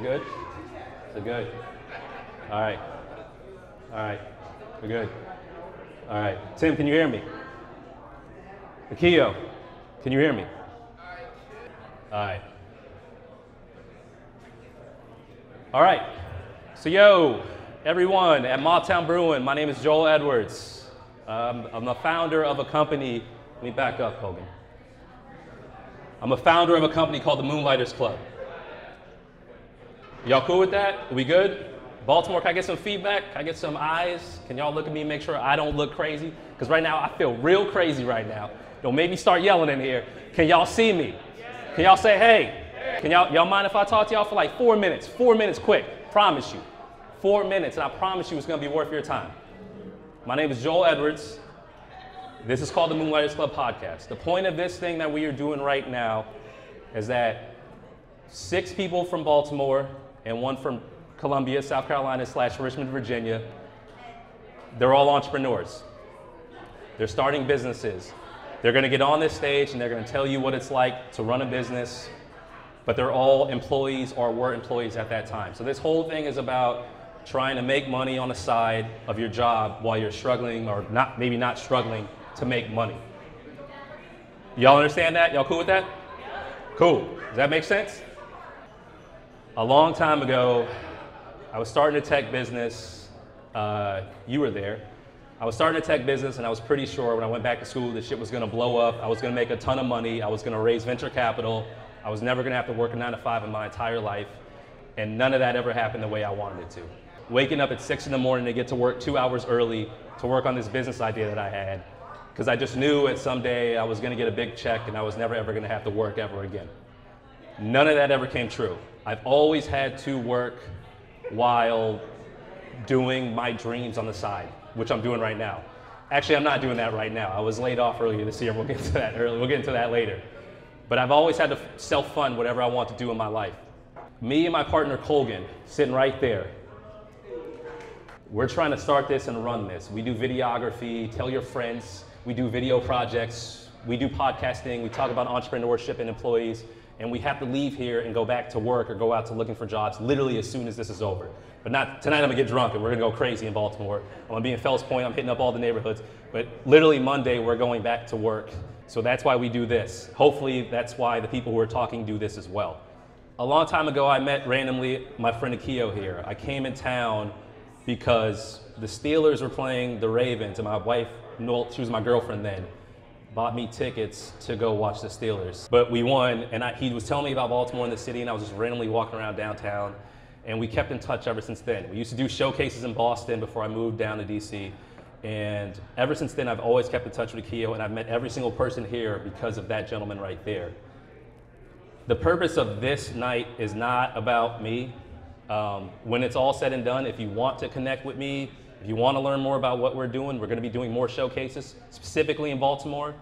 it good? Is it good? All right. All right. We're good. All right. Tim, can you hear me? Akio, can you hear me? All right. All right. So, yo, everyone at Mobtown Brewing, my name is Joel Edwards. I'm the founder of a company. Let me back up, Hogan. I'm a founder of a company called the Moonlighters Club. Y'all cool with that? Are we good? Baltimore, can I get some feedback? Can I get some eyes? Can y'all look at me and make sure I don't look crazy? Because right now, I feel real crazy right now. Don't make me start yelling in here. Can y'all see me? Can y'all say, hey? Can y'all mind if I talk to y'all for like 4 minutes? 4 minutes quick, promise you. 4 minutes, and I promise you it's gonna be worth your time. My name is Joel Edwards. This is called the Moonlighters Club podcast. The point of this thing that we are doing right now is that 6 people from Baltimore and 1 from Columbia, South Carolina / Richmond, Virginia, they're all entrepreneurs. They're starting businesses. They're gonna get on this stage and they're gonna tell you what it's like to run a business, but they're all employees or were employees at that time. So this whole thing is about trying to make money on the side of your job while you're struggling or maybe not struggling to make money. Y'all understand that? Y'all cool with that? Cool. Does that make sense? A long time ago, I was starting a tech business. You were there. I was starting a tech business and I was pretty sure when I went back to school this shit was gonna blow up. I was gonna make a ton of money. I was gonna raise venture capital. I was never gonna have to work a 9 to 5 in my entire life. And none of that ever happened the way I wanted it to. Waking up at 6 in the morning to get to work 2 hours early to work on this business idea that I had. Because I just knew that someday I was gonna get a big check and I was never ever gonna have to work ever again. None of that ever came true. I've always had to work while doing my dreams on the side, which I'm doing right now. Actually, I'm not doing that right now. I was laid off earlier this year. We'll get into that early. We'll get into that later. But I've always had to self-fund whatever I want to do in my life. Me and my partner Colgan, sitting right there, we're trying to start this and run this. We do videography, tell your friends. We do video projects. We do podcasting. We talk about entrepreneurship and employees. And we have to leave here and go back to work or go out to looking for jobs literally as soon as this is over. But not tonight. I'm gonna get drunk and we're gonna go crazy in Baltimore. I'm gonna be in Fells Point. I'm hitting up all the neighborhoods. But literally Monday, we're going back to work. So that's why we do this. Hopefully that's why the people who are talking do this as well. A long time ago, I met randomly my friend Akio here. I came in town because the Steelers were playing the Ravens and my wife, she was my girlfriend then, bought me tickets to go watch the Steelers. But we won, and he was telling me about Baltimore and the city, and I was just randomly walking around downtown, and we kept in touch ever since then. We used to do showcases in Boston before I moved down to DC, and ever since then, I've always kept in touch with Akio, and I've met every single person here because of that gentleman right there. The purpose of this night is not about me. When it's all said and done, if you want to connect with me, if you want to learn more about what we're doing, we're going to be doing more showcases, specifically in Baltimore.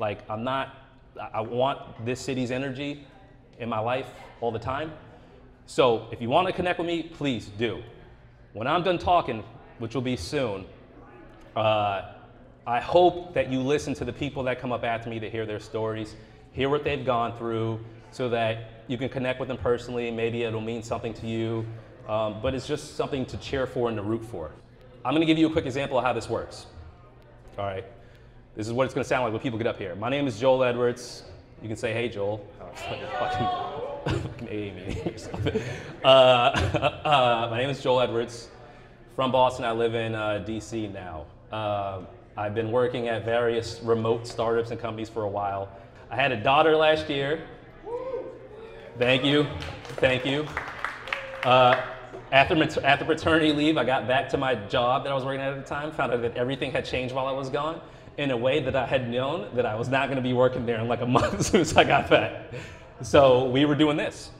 Like, I want this city's energy in my life all the time. So if you want to connect with me, please do. When I'm done talking, which will be soon, I hope that you listen to the people that come up after me to hear their stories, hear what they've gone through, so that you can connect with them personally. Maybe it'll mean something to you, but it's just something to cheer for and to root for. I'm gonna give you a quick example of how this works. All right, this is what it's gonna sound like when people get up here. My name is Joel Edwards. You can say, hey, Joel. Oh, it's like a fucking Amy or something. My name is Joel Edwards. From Boston, I live in DC now. I've been working at various remote startups and companies for a while. I had a daughter last year. Thank you, thank you. After paternity leave, I got back to my job that I was working at the time, found out that everything had changed while I was gone in a way that I had known that I was not gonna be working there in like a month as soon as I got back. So we were doing this.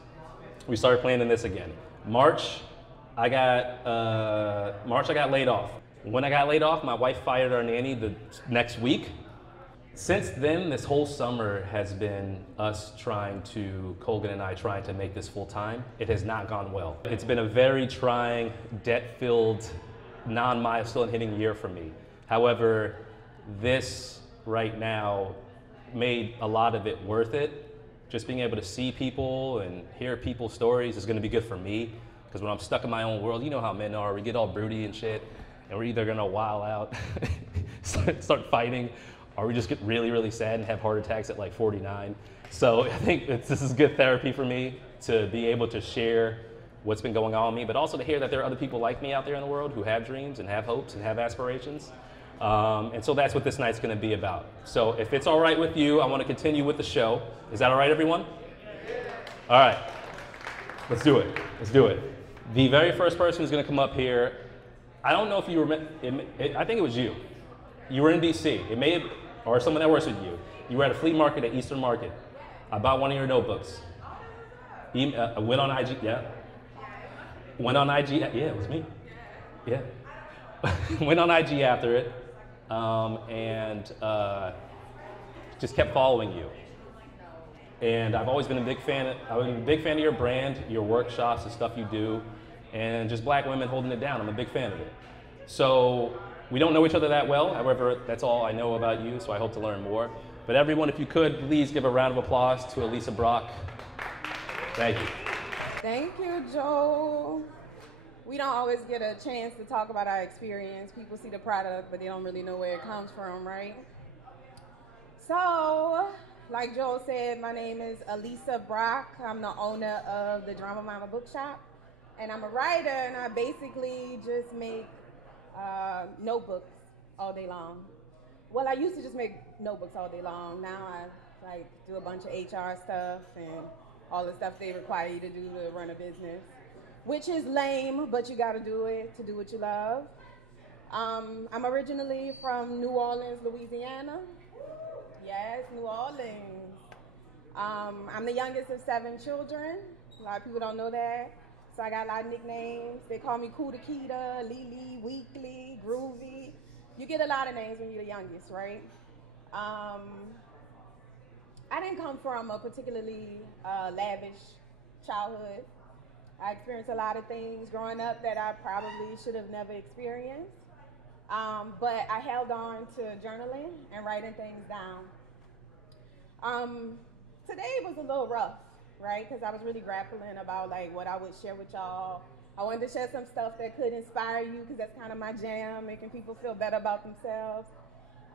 We started planning this again. March, I got laid off. When I got laid off, my wife fired our nanny the next week. Since then, this whole summer has been us Colgan and I trying to make this full time. It has not gone well. It's been a very trying, debt-filled, non-milestone hitting year for me. However, this right now made a lot of it worth it just being able to see people and hear people's stories is going to be good for me. Because when I'm stuck in my own world, you know how men are. We get all broody and shit, and we're either going to wild out, start fighting, or we just get really, really sad and have heart attacks at like 49. So I think this is good therapy for me to be able to share what's been going on with me, but also to hear that there are other people like me out there in the world who have dreams and have hopes and have aspirations. And so that's what this night's going to be about. So if it's all right with you, I want to continue with the show. Is that all right, everyone? All right. Let's do it. Let's do it. The very first person who's going to come up here, I don't know if you remember, I think it was you. You were in DC. It may have, or someone that works with you. You were at a flea market at Eastern Market. I bought one of your notebooks. Went on IG, yeah. Went on IG, yeah, it was me. Yeah. Went on IG after it, and just kept following you. And I've always been a big fan. I've been a big fan of your brand, your workshops, the stuff you do, and just black women holding it down. I'm a big fan of it. So we don't know each other that well. However, that's all I know about you. So I hope to learn more. But everyone, if you could, please give a round of applause to Elisa Brock. Thank you. Thank you, Joe. We don't always get a chance to talk about our experience. People see the product, but they don't really know where it comes from, right? So, like Joe said, my name is Elisa Brock. I'm the owner of the Drama Mama Bookshop. And I'm a writer, and I basically just make notebooks all day long. Well, I used to just make notebooks all day long. Now I do a bunch of HR stuff and all the stuff they require you to do to run a business, which is lame, but you gotta do it to do what you love. I'm originally from New Orleans, Louisiana. Yes, New Orleans. I'm the youngest of 7 children. A lot of people don't know that. So I got a lot of nicknames. They call me Kuda Kita, Lily, Weekly, Groovy. You get a lot of names when you're the youngest, right? I didn't come from a particularly lavish childhood. I experienced a lot of things growing up that I probably should have never experienced. But I held on to journaling and writing things down. Today was a little rough, right? Because I was really grappling about like what I would share with y'all. I wanted to share some stuff that could inspire you because that's kind of my jam, making people feel better about themselves.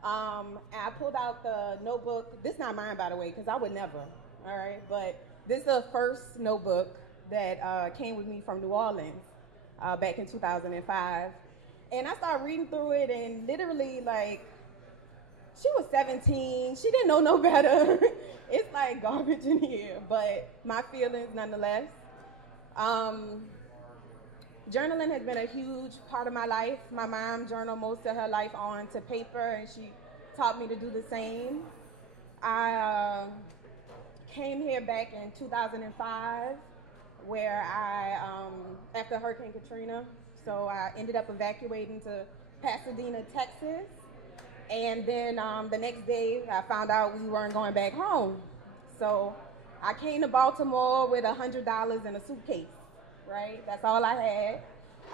And I pulled out the notebook. This is not mine, by the way, because I would never, all right? But this is the first notebook that came with me from New Orleans back in 2005. And I started reading through it, and literally, like, she was 17. She didn't know no better. It's like garbage in here, but my feelings nonetheless. Journaling has been a huge part of my life. My mom journaled most of her life onto paper, and she taught me to do the same. I came here back in 2005, where after Hurricane Katrina, so I ended up evacuating to Pasadena, Texas. And then the next day, I found out we weren't going back home. So I came to Baltimore with $100 in a suitcase, right? That's all I had.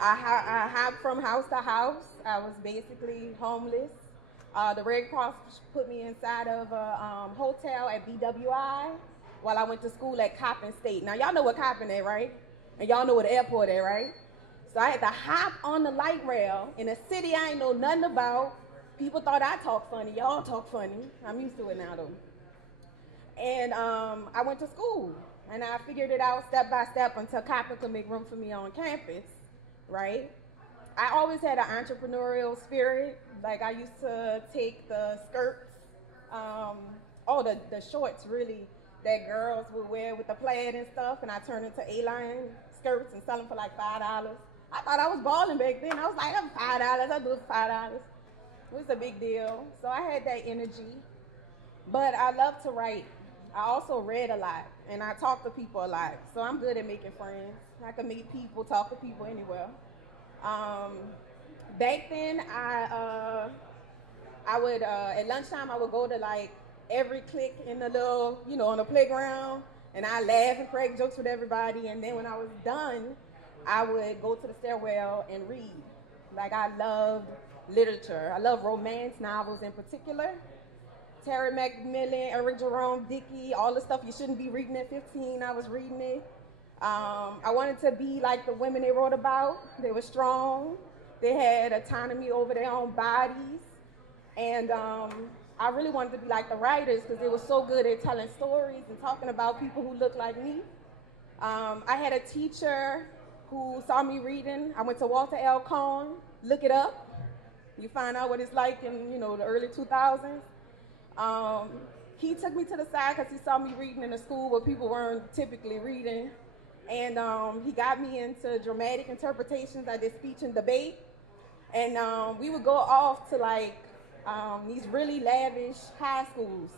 I hopped from house to house. I was basically homeless. The Red Cross put me inside of a hotel at BWI while I went to school at Coppin State. Now, y'all know what Coppin is, right? And y'all know what the airport is, right? So I had to hop on the light rail in a city I ain't know nothing about. People thought I talk funny. Y'all talk funny. I'm used to it now, though. And I went to school, and I figured it out step by step until Coppin could make room for me on campus, right? I always had an entrepreneurial spirit. Like, I used to take the skirts, the shorts, really, that girls would wear with the plaid and stuff, and I turned into A-line skirts and sell them for like $5. I thought I was balling back then. I was like, I'm $5. I'll do it for $5. It was a big deal. So I had that energy. But I love to write. I also read a lot, and I talk to people a lot. So I'm good at making friends. I can meet people, talk to people anywhere. Back then, I would, at lunchtime, I would go to like every clique in the little, on the playground, and I laugh and crack jokes with everybody. And then when I was done, I would go to the stairwell and read. Like, I loved literature. I love romance novels in particular. Terry McMillan, Eric Jerome Dickey, all the stuff you shouldn't be reading at 15, I was reading it. I wanted to be like the women they wrote about. They were strong. They had autonomy over their own bodies. And I really wanted to be like the writers because they were so good at telling stories and talking about people who looked like me. I had a teacher who saw me reading. I went to Walter L. Cohn. Look it up. You find out what it's like in, the early 2000s. He took me to the side because he saw me reading in a school where people weren't typically reading. And he got me into dramatic interpretations. I did speech and debate. And we would go off to these really lavish high schools.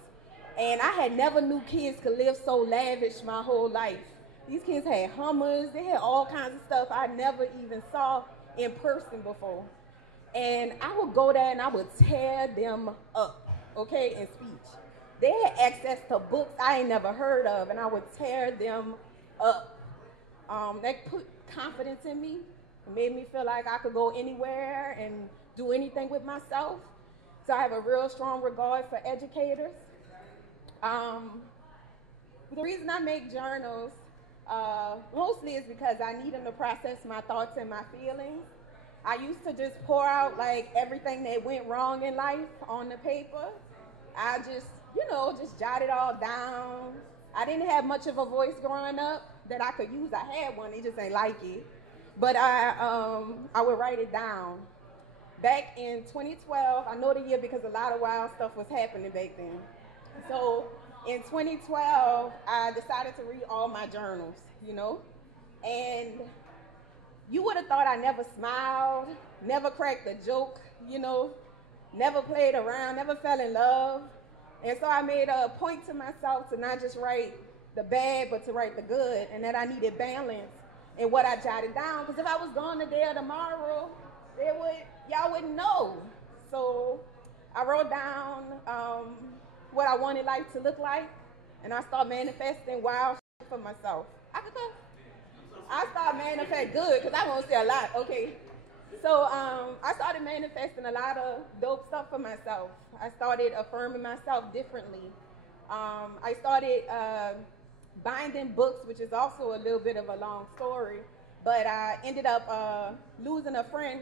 And I had never knew kids could live so lavish my whole life. These kids had Hummers. They had all kinds of stuff I never even saw in person before. And I would go there and I would tear them up, okay, in speech. They had access to books I ain't never heard of, and I would tear them up. That put confidence in me. It made me feel like I could go anywhere and do anything with myself. So I have a real strong regard for educators. The reason I make journals mostly is because I need them to process my thoughts and my feelings. I used to just pour out everything that went wrong in life on the paper. I just jot it all down. I didn't have much of a voice growing up that I could use. I had one, they just ain't like it. But I would write it down. Back in 2012, I know the year because a lot of wild stuff was happening back then. So in 2012, I decided to read all my journals, and you would have thought I never smiled, never cracked a joke, never played around, never fell in love. And so I made a point to myself to not just write the bad, but to write the good, and that I needed balance in what I jotted down. Because if I was gone today or tomorrow, y'all wouldn't know. So I wrote down what I wanted life to look like, and I started manifesting wild shit for myself. I started manifesting good, because I won't say a lot, okay? So I started manifesting a lot of dope stuff for myself. I started affirming myself differently. I started binding books, which is also a little bit of a long story, but I ended up losing a friend.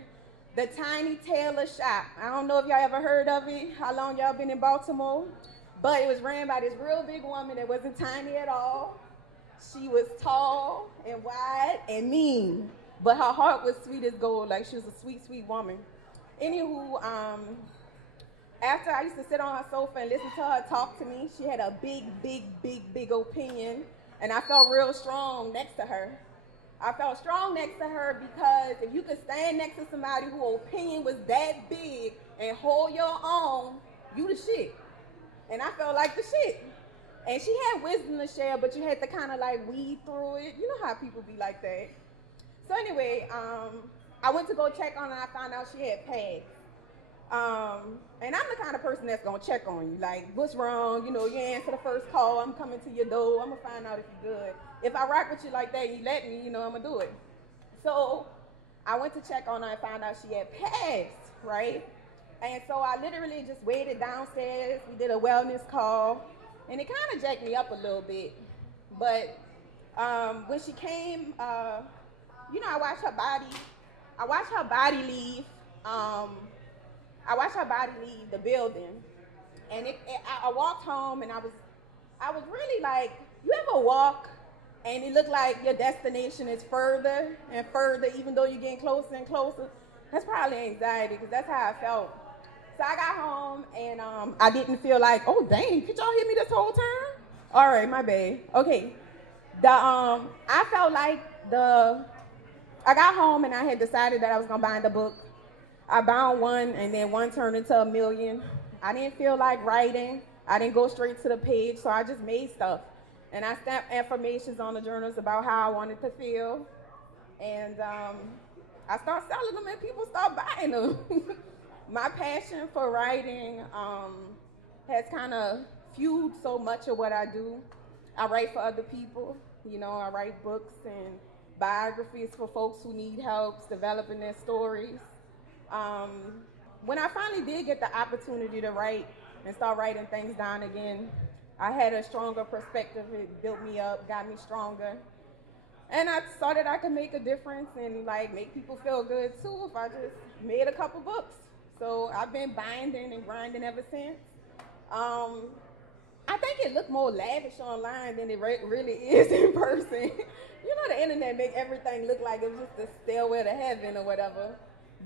The Tiny Tailor Shop. I don't know if y'all ever heard of it, how long y'all been in Baltimore, but it was ran by this real big woman that wasn't tiny at all. She was tall and wide and mean, but her heart was sweet as gold. She was a sweet, sweet woman. Anywho, after I used to sit on her sofa and listen to her talk to me, she had a big, big, big, big opinion, and I felt real strong next to her. I felt strong next to her because if you could stand next to somebody whose opinion was that big and hold your own, you the shit. And I felt like the shit. And she had wisdom to share, but you had to kind of weed through it. You know how people be like that. So anyway, I went to go check on her, and I found out she had PAGS. And I'm the kind of person that's gonna check on you. What's wrong? You answer the first call, I'm coming to your door, I'm gonna find out if you're good. If I rock with you like that and you let me, I'm gonna do it. So I went to check on her and found out she had PAGS, right? And so I literally just waited downstairs. We did a wellness call, and it kind of jacked me up a little bit. But when she came, I watched her body. I watched her body leave. I watched her body leave the building, and I walked home, and I was really you ever walk and it looked like your destination is further and further, even though you're getting closer and closer? That's probably anxiety, because that's how I felt. So I got home, and I didn't feel oh dang, could y'all hear me this whole time? All right, my bad. Okay, I felt I got home and I had decided that I was gonna bind a book. I bound one, and then one turned into 1 million. I didn't feel like writing. I didn't go straight to the page, so I just made stuff. And I stamped affirmations on the journals about how I wanted to feel. And I started selling them, and people started buying them. My passion for writing has kind of fueled so much of what I do. I write for other people. I write books and biographies for folks who need help developing their stories. When I finally did get the opportunity to write and start writing things down again. I had a stronger perspective. It built me up, got me stronger. And I thought that I could make a difference and like make people feel good too if I just made a couple books. So I've been binding and grinding ever since. I think it looked more lavish online than it really is in person. You know, the internet make everything look like it's just a stairway to heaven or whatever.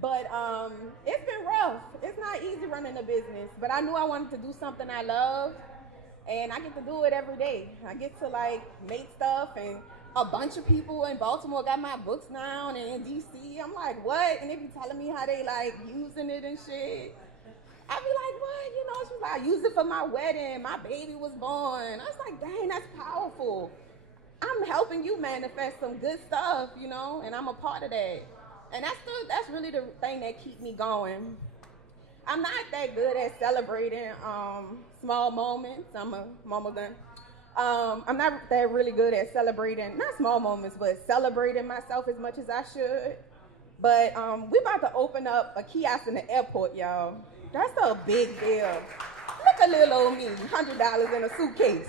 But it's been rough. It's not easy running a business. But I knew I wanted to do something I love, and I get to do it every day. I get to like make stuff, and a bunch of people in Baltimore got my books now, and in DC, I'm like, what? And they be telling me how they like using it and shit. I be like, what? You know, she was like, I used it for my wedding. My baby was born. I was like, dang, that's powerful. I'm helping you manifest some good stuff, you know, and I'm a part of that. And that's really the thing that keep me going. I'm not that good at celebrating small moments. I'm almost done. I'm not that really good at celebrating, not small moments, but celebrating myself as much as I should. But we're about to open up a kiosk in the airport, y'all. That's a big deal. Look at little old me, $100 in a suitcase.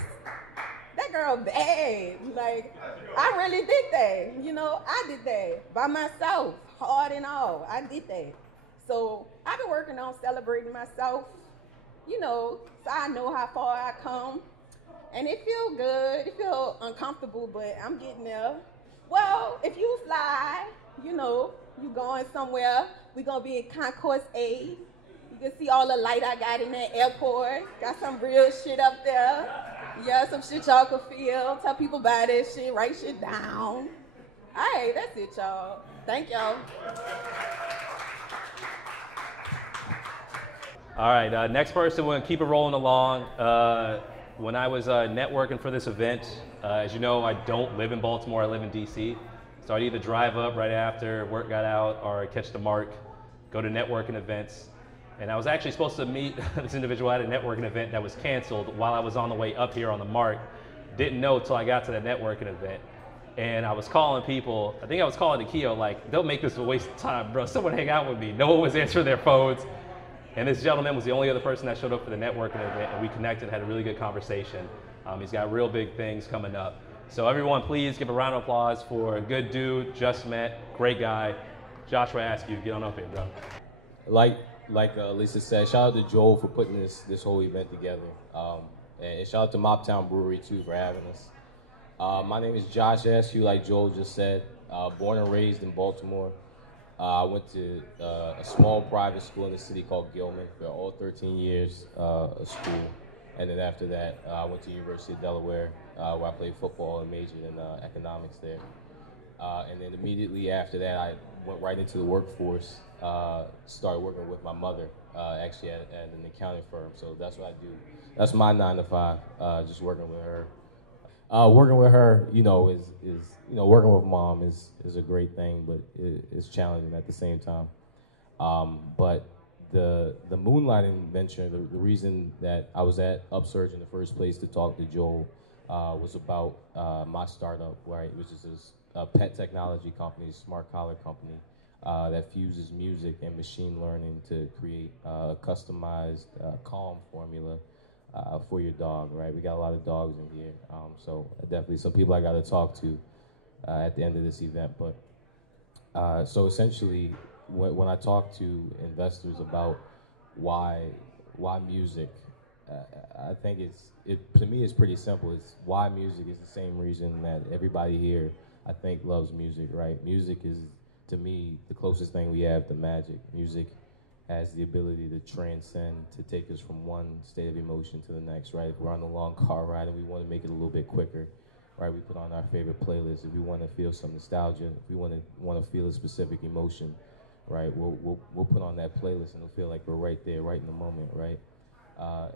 That girl bad. Like, I really did that. You know, I did that by myself, hard and all. I did that. So I've been working on celebrating myself, you know, so I know how far I come. And it feels good. It feels uncomfortable, but I'm getting there. Well, if you fly, you know, you going somewhere, we're going to be in Concourse A. You can see all the light I got in that airport. Got some real shit up there. Yeah, some shit y'all can feel. Tell people about this shit. Write shit down. All right, that's it, y'all. Thank y'all. All right, next person, we're going to keep it rolling along. When I was networking for this event, as you know, I don't live in Baltimore, I live in DC. So I'd either drive up right after work got out or catch the MARC, go to networking events. And I was actually supposed to meet this individual at a networking event that was canceled while I was on the way up here on the MARC. Didn't know till I got to the networking event. And I was calling people, I think I was calling the Keo, like, don't make this a waste of time, bro. Someone hang out with me. No one was answering their phones. And this gentleman was the only other person that showed up for the networking event, and we connected, had a really good conversation. He's got real big things coming up. So everyone, please give a round of applause for a good dude, just met, great guy. Joshua Askew, get on up here, bro. Like Lisa said, shout out to Joel for putting this whole event together. And shout out to Mobtown Brewery, too, for having us. My name is Josh Askew, like Joel just said, born and raised in Baltimore. I went to a small private school in the city called Gilman for all 13 years of school. And then after that, I went to the University of Delaware, where I played football and majored in economics there. And then immediately after that, I went right into the workforce, started working with my mother, actually at an accounting firm. So that's what I do. That's my 9 to 5, just working with her. Working with her, you know, is working with mom is a great thing, but it's challenging at the same time. But the moonlighting venture, the reason that I was at Upsurge in the first place to talk to Joel was about my startup, right, which is a pet technology company, smart collar company that fuses music and machine learning to create a customized calm formula for your dog, right? We got a lot of dogs in here, so definitely some people I got to talk to at the end of this event. But so essentially, when I talk to investors about why music, I think to me it's pretty simple. It's why music is the same reason that everybody here I think loves music, right? Music is, to me, the closest thing we have to magic. Music has the ability to transcend, to take us from one state of emotion to the next, right? If we're on a long car ride and we want to make it a little bit quicker, right? We put on our favorite playlist. If we want to feel some nostalgia, if we want to feel a specific emotion, right? We'll put on that playlist and it'll feel like we're right there, right in the moment, right?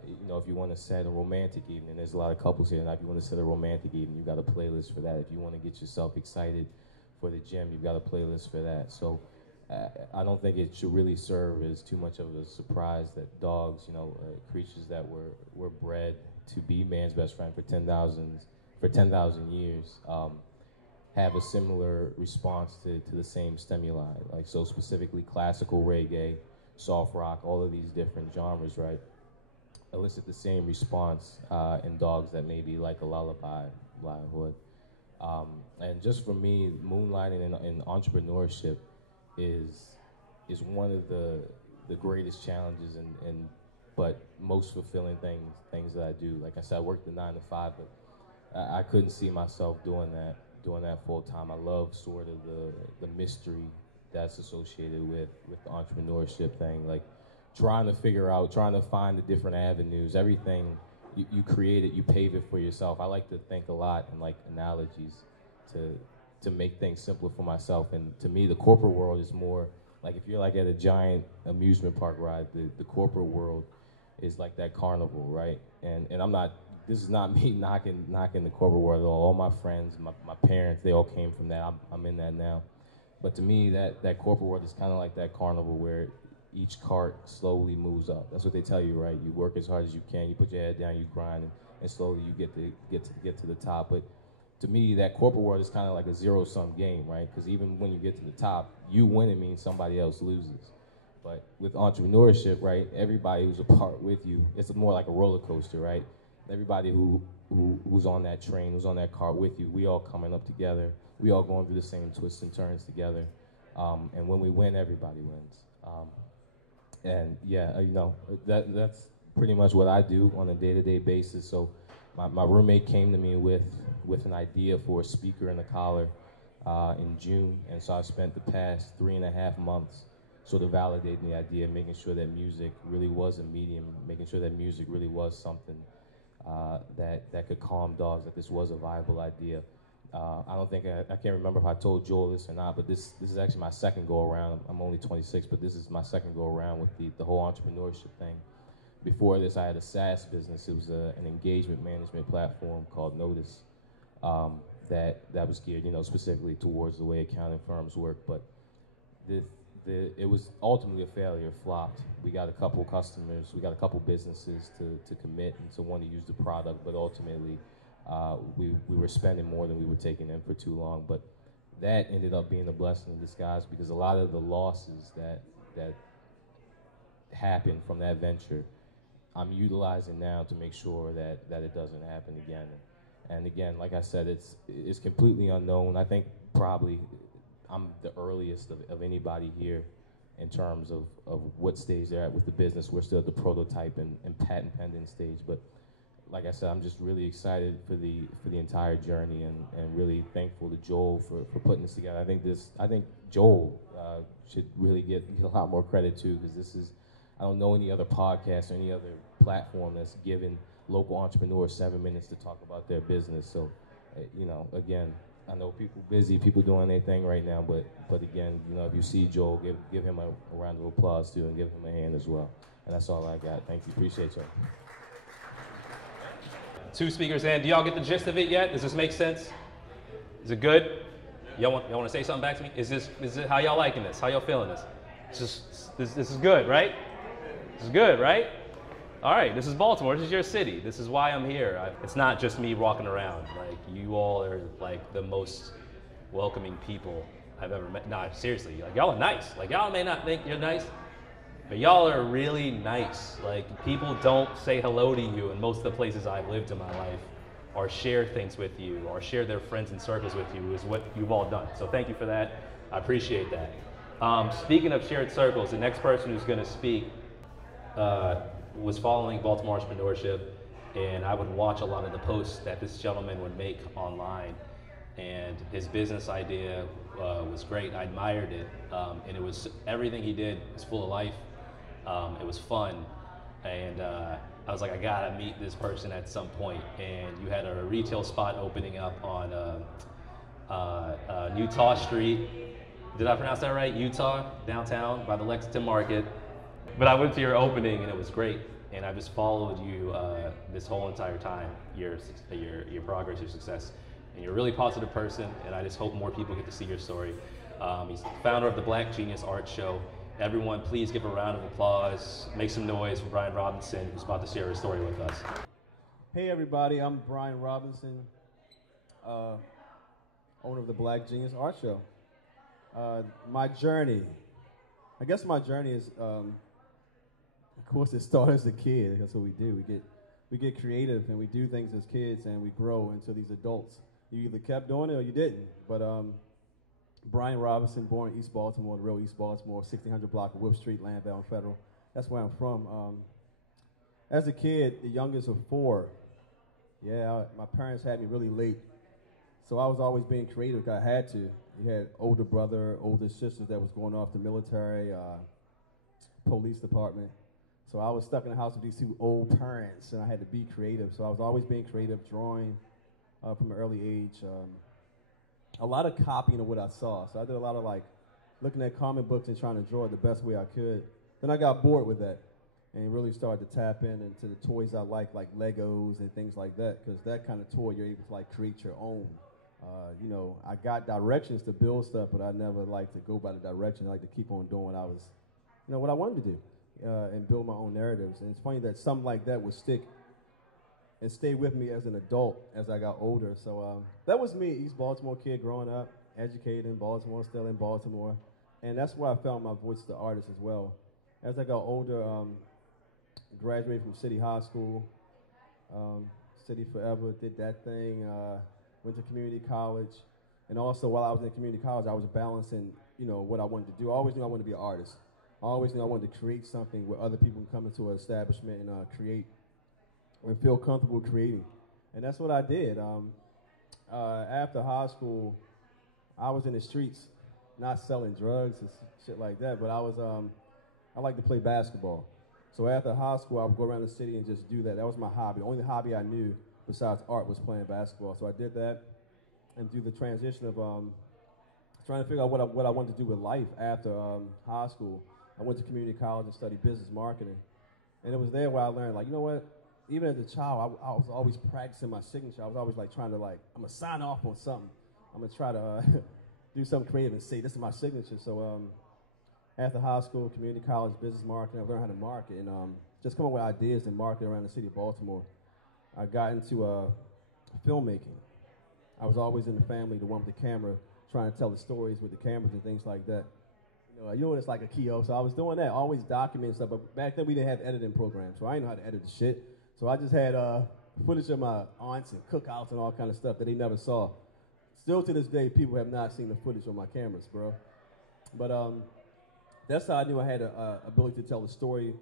You know, if you want to set a romantic evening, there's a lot of couples here tonight. If you want to set a romantic evening, you've got a playlist for that. If you want to get yourself excited for the gym, you've got a playlist for that. So I don't think it should really serve as too much of a surprise that dogs, you know, creatures that were bred to be man's best friend for 10,000 years, have a similar response to the same stimuli. Like, so specifically classical reggae, soft rock, all of these different genres, right? elicit the same response in dogs that maybe like a lullaby would. And just for me, moonlighting and entrepreneurship is one of the greatest challenges and but most fulfilling things that I do. Like I said, I worked the 9 to 5, but I couldn't see myself doing that full time. I love sort of the mystery that's associated with the entrepreneurship thing, like trying to find the different avenues. Everything you create it, you pave it for yourself. I like to think a lot in like analogies to make things simpler for myself. And to me, the corporate world is more like if you're like at a giant amusement park ride, the corporate world is like that carnival, right? And I'm not. This is not me knocking the corporate world at all. All my friends, my parents, they all came from that. I'm in that now. But to me, that corporate world is kind of like that carnival where each cart slowly moves up. That's what they tell you, right? You work as hard as you can. You put your head down, you grind, and slowly you get to the top. But to me, that corporate world is kind of like a zero-sum game, right? Because even when you get to the top, you winning means somebody else loses. But with entrepreneurship, right, everybody who's a part with you, it's more like a roller coaster, right? Everybody who's on that train, who's on that car with you, we all coming up together. We all going through the same twists and turns together. And when we win, everybody wins. And yeah, that's pretty much what I do on a day-to-day basis. So my roommate came to me with an idea for a speaker in the collar in June. And so I spent the past 3.5 months sort of validating the idea, making sure that music really was a medium, making sure that music really was something that could calm dogs, that this was a viable idea. I don't think, I can't remember if I told Joel this or not, but this is actually my second go around. I'm only 26, but this is my second go around with the whole entrepreneurship thing. Before this, I had a SaaS business. It was an engagement management platform called Notice that was geared, specifically towards the way accounting firms work. But it was ultimately a failure, flopped. We got a couple customers, we got a couple businesses to commit and to want to use the product, but ultimately we were spending more than we were taking in for too long. But that ended up being a blessing in disguise, because a lot of the losses that happened from that venture, I'm utilizing now to make sure that it doesn't happen again. And again, like I said, it's completely unknown. I think probably I'm the earliest of anybody here in terms of what stage they're at with the business. We're still at the prototype and patent pending stage. But like I said, I'm just really excited for the entire journey and really thankful to Joel for putting this together. I think Joel should really get a lot more credit too, because I don't know any other podcast or any other platform that's given local entrepreneurs 7 minutes to talk about their business. So, again, I know people busy, people doing their thing right now, but again, if you see Joel, give him a round of applause too, and give him a hand as well. And that's all I got. Thank you. Appreciate y'all. 2 speakers in. Do y'all get the gist of it yet? Does this make sense? Is it good? Y'all want to say something back to me? Is it how y'all liking this? How y'all feeling this? This is good, right? This is good, right? All right, this is Baltimore. This is your city. This is why I'm here. It's not just me walking around. Like, you all are like the most welcoming people I've ever met. No, seriously, like, y'all are nice. Like, y'all may not think you're nice, but y'all are really nice. Like, people don't say hello to you in most of the places I've lived in my life, or share things with you, or share their friends and circles with you, is what you've all done. So thank you for that. I appreciate that. Speaking of shared circles, the next person who's gonna speak was following Baltimore entrepreneurship, and I would watch a lot of the posts that this gentleman would make online, and his business idea was great. I admired it, and it was, everything he did was full of life. It was fun, and I was like, I gotta meet this person at some point. And you had a retail spot opening up on Utah Street. Did I pronounce that right? Utah, downtown by the Lexington Market. But I went to your opening and it was great, and I just followed you this whole entire time, your progress, your success, and you're a really positive person, and I just hope more people get to see your story. He's the founder of the Black Genius Art Show. Everyone, please give a round of applause, make some noise for Brian Robinson, who's about to share his story with us. Hey everybody, I'm Brian Robinson, owner of the Black Genius Art Show. My journey is Of course, it started as a kid. That's what we do. We get creative and we do things as kids and we grow into these adults. You either kept doing it or you didn't. But Brian Robinson, born in East Baltimore, the real East Baltimore, 1600 block of Whip Street, Landval and Federal. That's where I'm from. As a kid, the youngest of four, my parents had me really late. So I was always being creative because I had to. You had older brother, older sisters that was going off the military, police department. So I was stuck in the house with these two old parents, and I had to be creative. So I was always being creative, drawing from an early age. A lot of copying of what I saw. So I did a lot of like looking at comic books and trying to draw it the best way I could. Then I got bored with that and really started to tap into the toys I like Legos and things like that, because that kind of toy you're able to like create your own. I got directions to build stuff, but I never liked to go by the direction. I like to keep on doing what I was, what I wanted to do, and build my own narratives. And it's funny that something like that would stick and stay with me as an adult as I got older. So that was me, East Baltimore kid growing up, educated in Baltimore, still in Baltimore. And that's where I found my voice as an artist as well. As I got older, graduated from City High School, City Forever, did that thing, went to community college. And also while I was in community college, I was balancing, what I wanted to do. I always knew I wanted to be an artist. I always knew I wanted to create something where other people can come into an establishment and create and feel comfortable creating. And that's what I did. After high school, I was in the streets, not selling drugs and shit like that, but I like to play basketball. So after high school, I would go around the city and just do that. That was my hobby. The only hobby I knew besides art was playing basketball. So I did that and through the transition of trying to figure out what I wanted to do with life after high school. I went to community college and studied business marketing. And it was there where I learned, like, you know what? Even as a child, I was always practicing my signature. I was always like trying to I'm gonna sign off on something. I'm gonna try to do something creative and say, this is my signature. So after high school, community college, business marketing, I learned how to market and just come up with ideas and market around the city of Baltimore. I got into filmmaking. I was always in the family, the one with the camera, trying to tell the stories with the cameras and things like that. You know what it's like a Keo, so I was doing that, always documenting stuff, but back then we didn't have editing programs, so I didn't know how to edit the shit. So I just had footage of my aunts and cookouts and all kind of stuff that they never saw. Still to this day, people have not seen the footage on my cameras, bro. But that's how I knew I had an ability to tell the story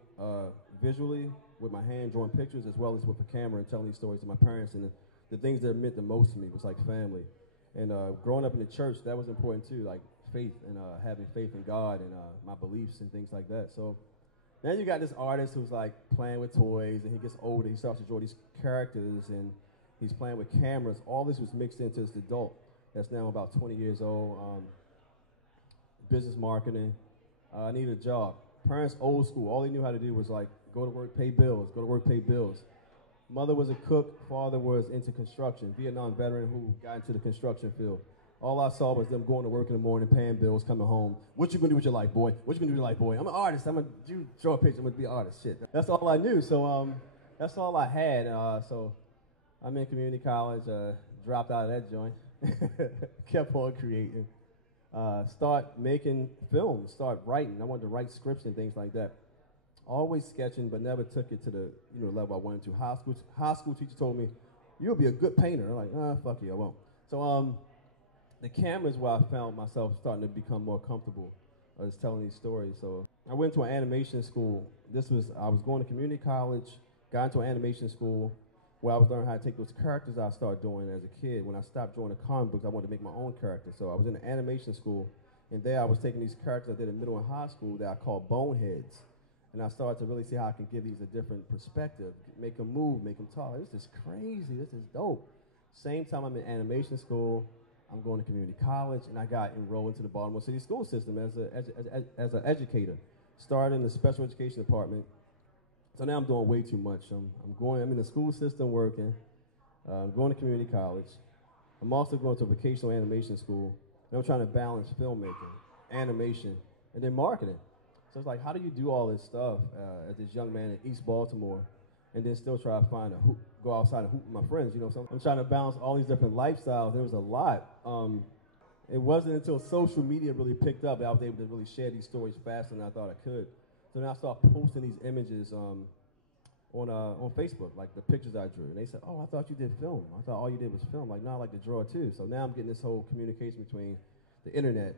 visually with my hand, drawing pictures, as well as with a camera and telling these stories to my parents. And the things that meant the most to me was like family. And growing up in the church, that was important too, like faith and having faith in God and my beliefs and things like that. So then you got this artist who's like playing with toys, and he gets older, he starts to draw these characters, and he's playing with cameras. All this was mixed into this adult that's now about 20 years old, business marketing. I needed a job. Parents old school, all they knew how to do was like go to work, pay bills, go to work, pay bills. Mother was a cook, father was into construction, Vietnam veteran who got into the construction field. All I saw was them going to work in the morning, paying bills, coming home. What you gonna do with your life, boy? What you gonna do with your life, boy? I'm an artist. I'm gonna draw a picture. I'm gonna be an artist. Shit. That's all I knew. So that's all I had. So I'm in community college. Dropped out of that joint. Kept on creating. Start making films. Start writing. I wanted to write scripts and things like that. Always sketching, but never took it to the level I wanted to. High school teacher told me, "You'll be a good painter." I'm like, fuck you, I won't. So the camera is where I found myself starting to become more comfortable as telling these stories. So I went to an animation school. I was going to community college, got into an animation school where I was learning how to take those characters I started doing as a kid. When I stopped drawing the comic books, I wanted to make my own characters. So I was in an animation school, and there I was taking these characters I did in middle and high school that I called boneheads. And I started to really see how I can give these a different perspective, make them move, make them talk. This is crazy, this is dope. Same time I'm in animation school, I'm going to community college, and I got enrolled into the Baltimore City school system as an educator. Started in the special education department. So now I'm doing way too much. I'm in the school system working. I'm going to community college. I'm also going to vocational animation school. And I'm trying to balance filmmaking, animation, and then marketing. So it's like, how do you do all this stuff as this young man in East Baltimore, and then still try to go outside and hoop with my friends, So I'm trying to balance all these different lifestyles. There was a lot. It wasn't until social media really picked up that I was able to really share these stories faster than I thought I could. So then I start posting these images on Facebook, like the pictures I drew. And they said, oh, I thought you did film. I thought all you did was film. Like, no, I like to draw too. So now I'm getting this whole communication between the internet,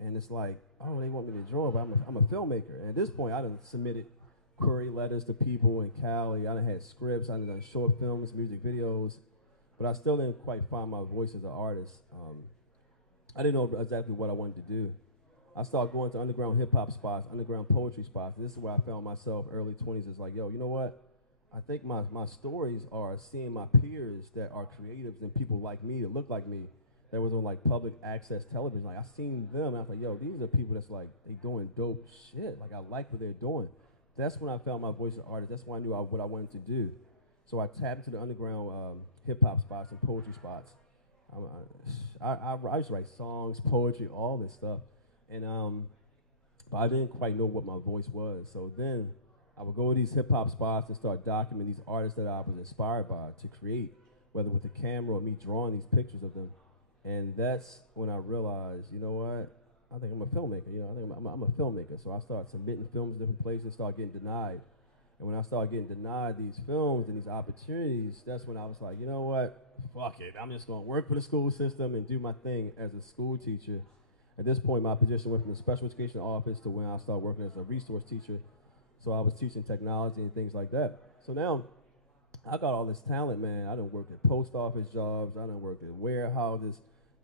and it's like, oh, they want me to draw, but I'm a filmmaker. And at this point, I done submitted query letters to people in Cali. I done had scripts. I done short films, music videos, but I still didn't quite find my voice as an artist. I didn't know exactly what I wanted to do. I started going to underground hip-hop spots, underground poetry spots. This is where I found myself early 20s. It's like, yo, you know what? I think my stories are seeing my peers that are creatives and people like me that look like me that was on like public access television. Like I seen them and I was like, yo, these are people that's like, they doing dope shit. Like I like what they're doing. That's when I found my voice as an artist. That's when I knew what I wanted to do. So I tapped into the underground hip-hop spots and poetry spots. I used to write songs, poetry, all this stuff. And but I didn't quite know what my voice was. So then I would go to these hip-hop spots and start documenting these artists that I was inspired by to create, whether with the camera or me drawing these pictures of them. And that's when I realized, you know what? I think I'm a filmmaker. You know, I think I'm a filmmaker. So I started submitting films to different places, started getting denied. And when I started getting denied these films and these opportunities, that's when I was like, you know what? Fuck it. I'm just going to work for the school system and do my thing as a school teacher. At this point, my position went from the special education office to when I started working as a resource teacher. So I was teaching technology and things like that. So now I got all this talent, man. I done worked at post office jobs. I done worked at warehouses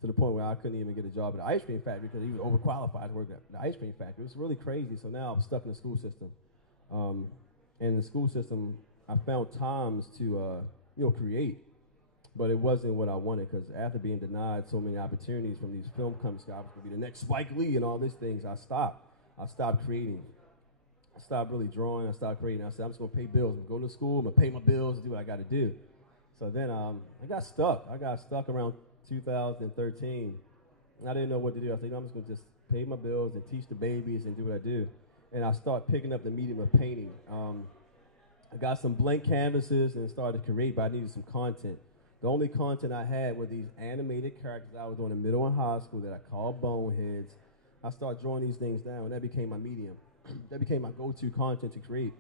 to the point where I couldn't even get a job at the ice cream factory because he was overqualified to work at the ice cream factory. It was really crazy. So now I'm stuck in the school system. And in the school system, I found times to, create. But it wasn't what I wanted because after being denied so many opportunities from these film companies, I was going to be the next Spike Lee and all these things, I stopped. I stopped creating. I stopped really drawing. I stopped creating. I said, I'm just going to pay bills. I'm going to go to school. I'm going to pay my bills and do what I got to do. So then I got stuck. I got stuck around 2013. And I didn't know what to do. I said, I'm just going to just pay my bills and teach the babies and do what I do. And I started picking up the medium of painting. I got some blank canvases and started to create, but I needed some content. The only content I had were these animated characters I was doing in middle and high school that I called boneheads. I started drawing these things down, and that became my medium. That became my go-to content to create.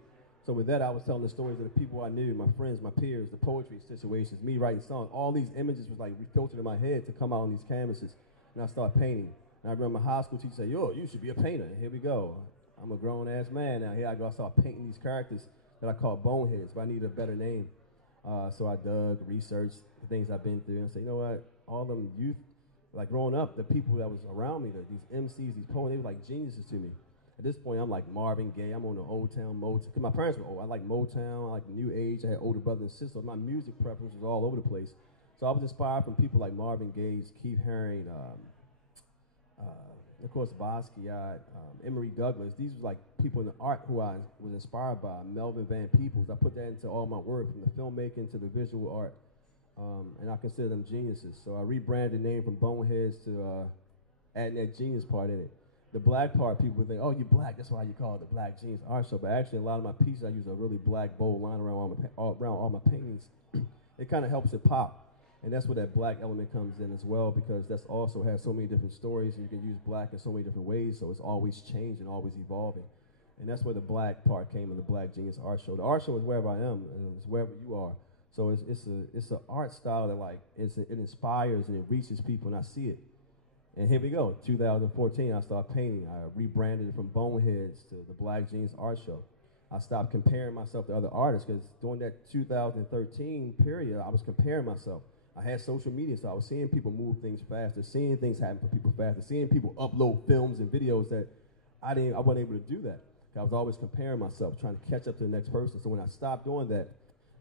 So with that, I was telling the stories of the people I knew, my friends, my peers, the poetry situations, me writing songs. All these images was like refiltered in my head to come out on these canvases, and I started painting. And I remember my high school teacher said, yo, you should be a painter. And here we go. I'm a grown-ass man now. Here I go. I started painting these characters that I called boneheads, but I needed a better name. So I dug, researched the things I've been through, and said, you know what? All them youth, like growing up, the people that was around me, these MCs, these poets, they were like geniuses to me. At this point, I'm like Marvin Gaye. I'm on the Old Town Motown. Because my parents were old. I like Motown. I like New Age. I had older brothers and sisters. My music preference was all over the place. So I was inspired from people like Marvin Gaye, Keith Haring, of course, Basquiat, Emory Douglas. These were like people in the art who I was inspired by. Melvin Van Peebles. I put that into all my work, from the filmmaking to the visual art, and I consider them geniuses. So I rebranded the name from Boneheads to adding that genius part in it. The black part, people would think, oh, you're black, that's why you call it the Black Genius Art Show. But actually, a lot of my pieces, I use a really black, bold line around all my paintings. It kind of helps it pop. And that's where that black element comes in as well, because that's also has so many different stories, and you can use black in so many different ways, so it's always changing, always evolving. And that's where the black part came in the Black Genius Art Show. The art show is wherever I am, and it's wherever you are. So it's an art style that like it inspires and it reaches people, and I see it. And here we go, 2014, I started painting. I rebranded it from Boneheads to the Black Genius Art Show. I stopped comparing myself to other artists, because during that 2013 period, I was comparing myself. I had social media, so I was seeing people move things faster, seeing things happen for people faster, seeing people upload films and videos that I wasn't able to do that. I was always comparing myself, trying to catch up to the next person. So when I stopped doing that,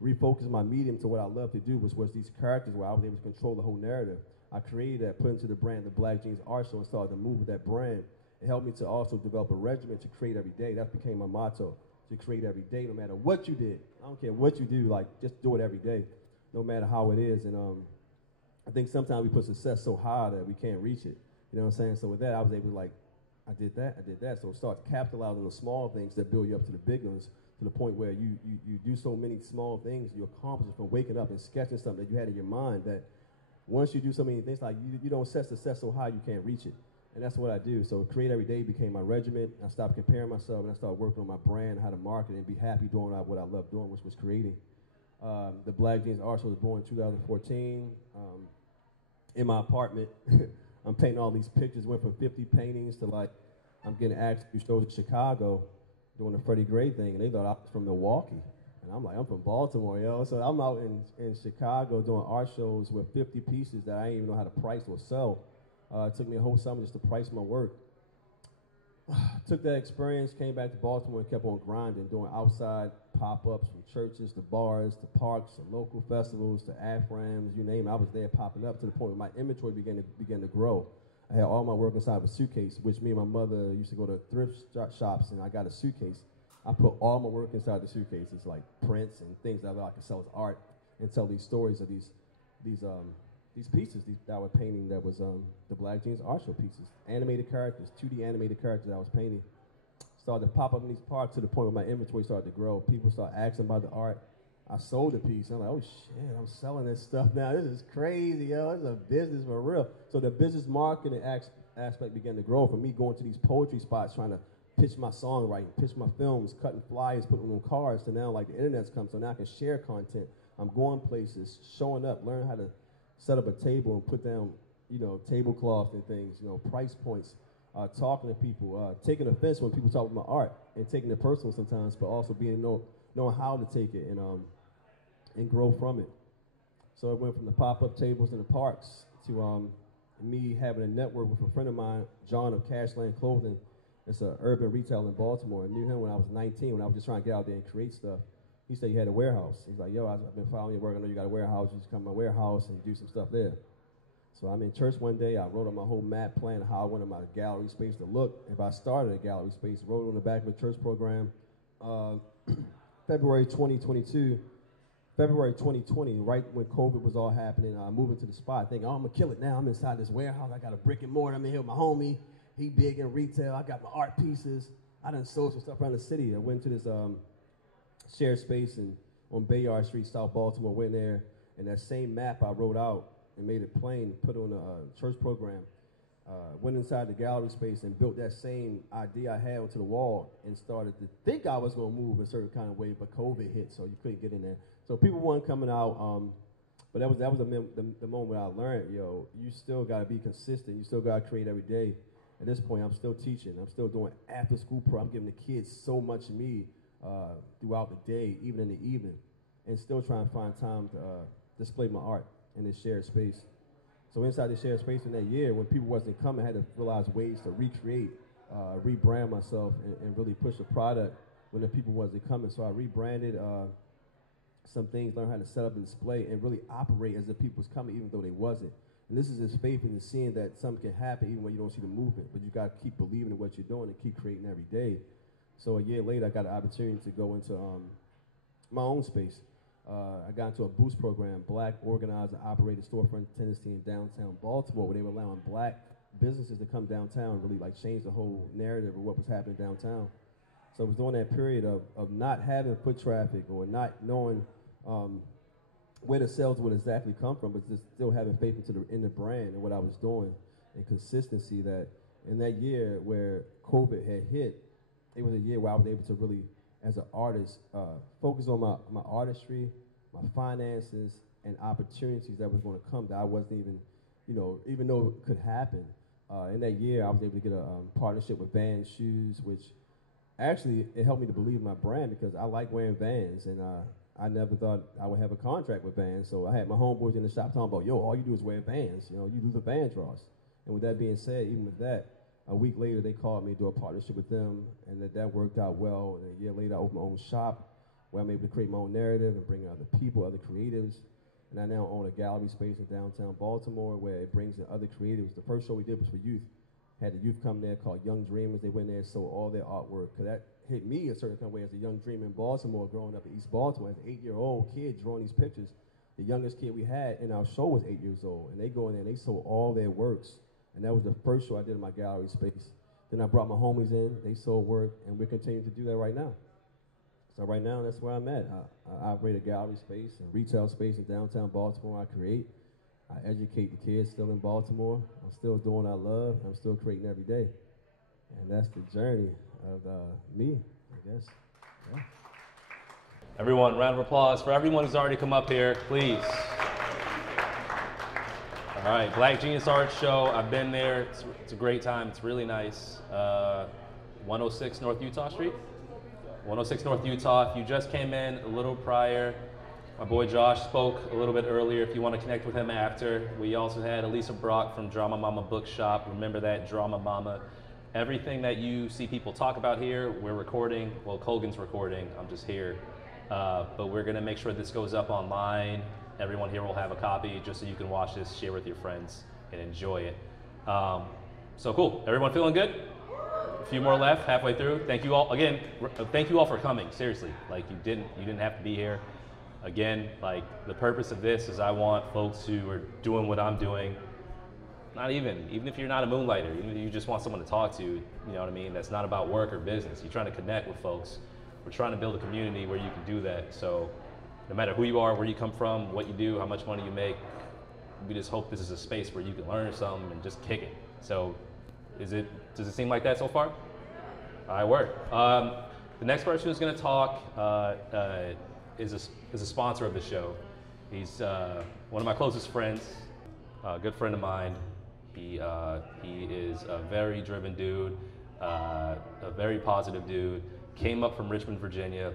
refocused my medium to what I love to do, was these characters where I was able to control the whole narrative. I created that, put into the brand, the Black Genius Art Show, and started to move with that brand. It helped me to also develop a regimen to create every day. That became my motto, to create every day, no matter what you did. I don't care what you do, like, just do it every day, no matter how it is. And I think sometimes we put success so high that we can't reach it. You know what I'm saying? So with that, I was able to, like, I did that. So start capitalizing on the small things that build you up to the big ones, to the point where you do so many small things, you accomplish it from waking up and sketching something that you had in your mind, that once you do so many things, like you don't set success so high you can't reach it. And that's what I do. So Create Every Day became my regiment. I stopped comparing myself, and I started working on my brand, how to market, and be happy doing what I love doing, which was creating. The Black Jeans Art Show was born in 2014. In my apartment, I'm painting all these pictures. Went from 50 paintings to like, I'm getting asked to do shows in Chicago doing the Freddie Gray thing, and they thought I was from Milwaukee. And I'm like, I'm from Baltimore, yo. So I'm out in Chicago doing art shows with 50 pieces that I didn't even know how to price or sell. It took me a whole summer just to price my work. Took that experience, came back to Baltimore and kept on grinding, doing outside pop-ups from churches to bars to parks to local festivals to AFRAMs, you name it. I was there popping up to the point where my inventory began to grow. I had all my work inside of a suitcase, which me and my mother used to go to thrift shops, and I got a suitcase. I put all my work inside the suitcase. It's like prints and things that I could sell as art and tell these stories of these pieces that I was painting. That was the Black Jeans Art Show pieces, animated characters, 2D animated characters that I was painting. Started to pop up in these parks to the point where my inventory started to grow. People started asking about the art. I sold a piece. I'm like, oh shit, I'm selling this stuff now. This is crazy, yo. It's a business for real. So the business marketing aspect began to grow from me going to these poetry spots, trying to pitch my songwriting, pitch my films, cutting flyers, putting them on cards, to now like the internet's come, so now I can share content. I'm going places, showing up, learning how to set up a table and put down, tablecloths and things, price points, talking to people, taking offense when people talk about my art and taking it personal sometimes, but also knowing how to take it and grow from it. So it went from the pop-up tables in the parks to me having a network with a friend of mine, John of Cashland Clothing. It's an urban retailer in Baltimore. I knew him when I was 19, when I was just trying to get out there and create stuff. He said he had a warehouse. He's like, yo, I've been following your work. I know you got a warehouse. You just come to my warehouse and do some stuff there. So I'm in church one day. I wrote on my whole map plan how I wanted my gallery space to look. If I started a gallery space, wrote on the back of a church program. February 2020, right when COVID was all happening, I moved into the spot thinking, oh, I'm going to kill it now. I'm inside this warehouse. I got a brick and mortar. I'm in here with my homie. He big in retail. I got my art pieces. I done sold some stuff around the city. I went to this shared space on Bayard Street, South Baltimore. Went there, and that same map I wrote out and made it plain, put on a church program. Went inside the gallery space and built that same idea I had onto the wall and started to think I was going to move a certain kind of way, but COVID hit, so you couldn't get in there. So people weren't coming out, but that was the moment I learned, you still got to be consistent. You still got to create every day. At this point, I'm still teaching. I'm still doing after-school I'm giving the kids so much of me throughout the day, even in the evening, and still trying to find time to display my art in this shared space. So inside this shared space in that year, when people wasn't coming, I had to realize ways to recreate, rebrand myself, and really push the product when the people wasn't coming. So I rebranded some things, learned how to set up and display, and really operate as if people was coming, even though they wasn't. And this is his faith in seeing that something can happen even when you don't see the movement. But you got to keep believing in what you're doing and keep creating every day. So a year later, I got an opportunity to go into my own space. I got into a boost program, Black Organized and Operated Storefront Tendency in downtown Baltimore, where they were allowing black businesses to come downtown and really like change the whole narrative of what was happening downtown. So it was during that period of not having foot traffic or not knowing where the sales would exactly come from, but just still having faith in the brand and what I was doing, and consistency. That in that year where COVID had hit, it was a year where I was able to really, as an artist, focus on my artistry, my finances, and opportunities that was going to come that I wasn't even, even though it could happen. In that year, I was able to get a partnership with Vans shoes, which actually it helped me to believe in my brand because I like wearing Vans, and I never thought I would have a contract with Vans. So I had my homeboys in the shop talking about, yo, all you do is wear Vans. You do the Vans draws. And with that being said, even with that, a week later they called me to do a partnership with them, and that worked out well. And a year later, I opened my own shop where I'm able to create my own narrative and bring in other people, other creatives. And I now own a gallery space in downtown Baltimore where it brings in other creatives. The first show we did was for youth. Had the youth come there called Young Dreamers. They went there and sold all their artwork. Because that hit me a certain kind of way as a young dreamer in Baltimore, growing up in East Baltimore as an 8-year-old kid drawing these pictures. The youngest kid we had in our show was 8 years old. And they go in there and they sold all their works. And that was the first show I did in my gallery space. Then I brought my homies in. They sold work. And we're continuing to do that right now. So right now, that's where I'm at. I operate a gallery space and retail space in downtown Baltimore. I create. I educate the kids still in Baltimore. I'm still doing what I love. I'm still creating every day. And that's the journey of me, I guess. Yeah. Everyone, round of applause for everyone who's already come up here, please. All right, Black Genius Arts Show. I've been there. It's a great time. It's really nice. 106 North Utah Street. 106 North Utah. If you just came in a little prior, my boy Josh spoke a little bit earlier. If you want to connect with him after. We also had Elisa Brock from Drama Mama Bookshop. Remember that, Drama Mama. Everything that you see people talk about here, we're recording. Well, Colgan's recording. I'm just here. But we're going to make sure this goes up online. Everyone here will have a copy just so you can watch this, share with your friends, and enjoy it. So cool. Everyone feeling good? A few more left, halfway through. Thank you all again. Thank you all for coming. Seriously, like you didn't have to be here. Again, like the purpose of this is I want folks who are doing what I'm doing. Not even if you're not a moonlighter, even if you just want someone to talk to, you know what I mean? That's not about work or business. You're trying to connect with folks. We're trying to build a community where you can do that. So no matter who you are, where you come from, what you do, how much money you make, we just hope this is a space where you can learn something and just kick it. So does it seem like that so far? All right, word. The next person who's gonna talk is a sponsor of the show. He's one of my closest friends, a good friend of mine. He is a very driven dude, a very positive dude. Came up from Richmond, Virginia.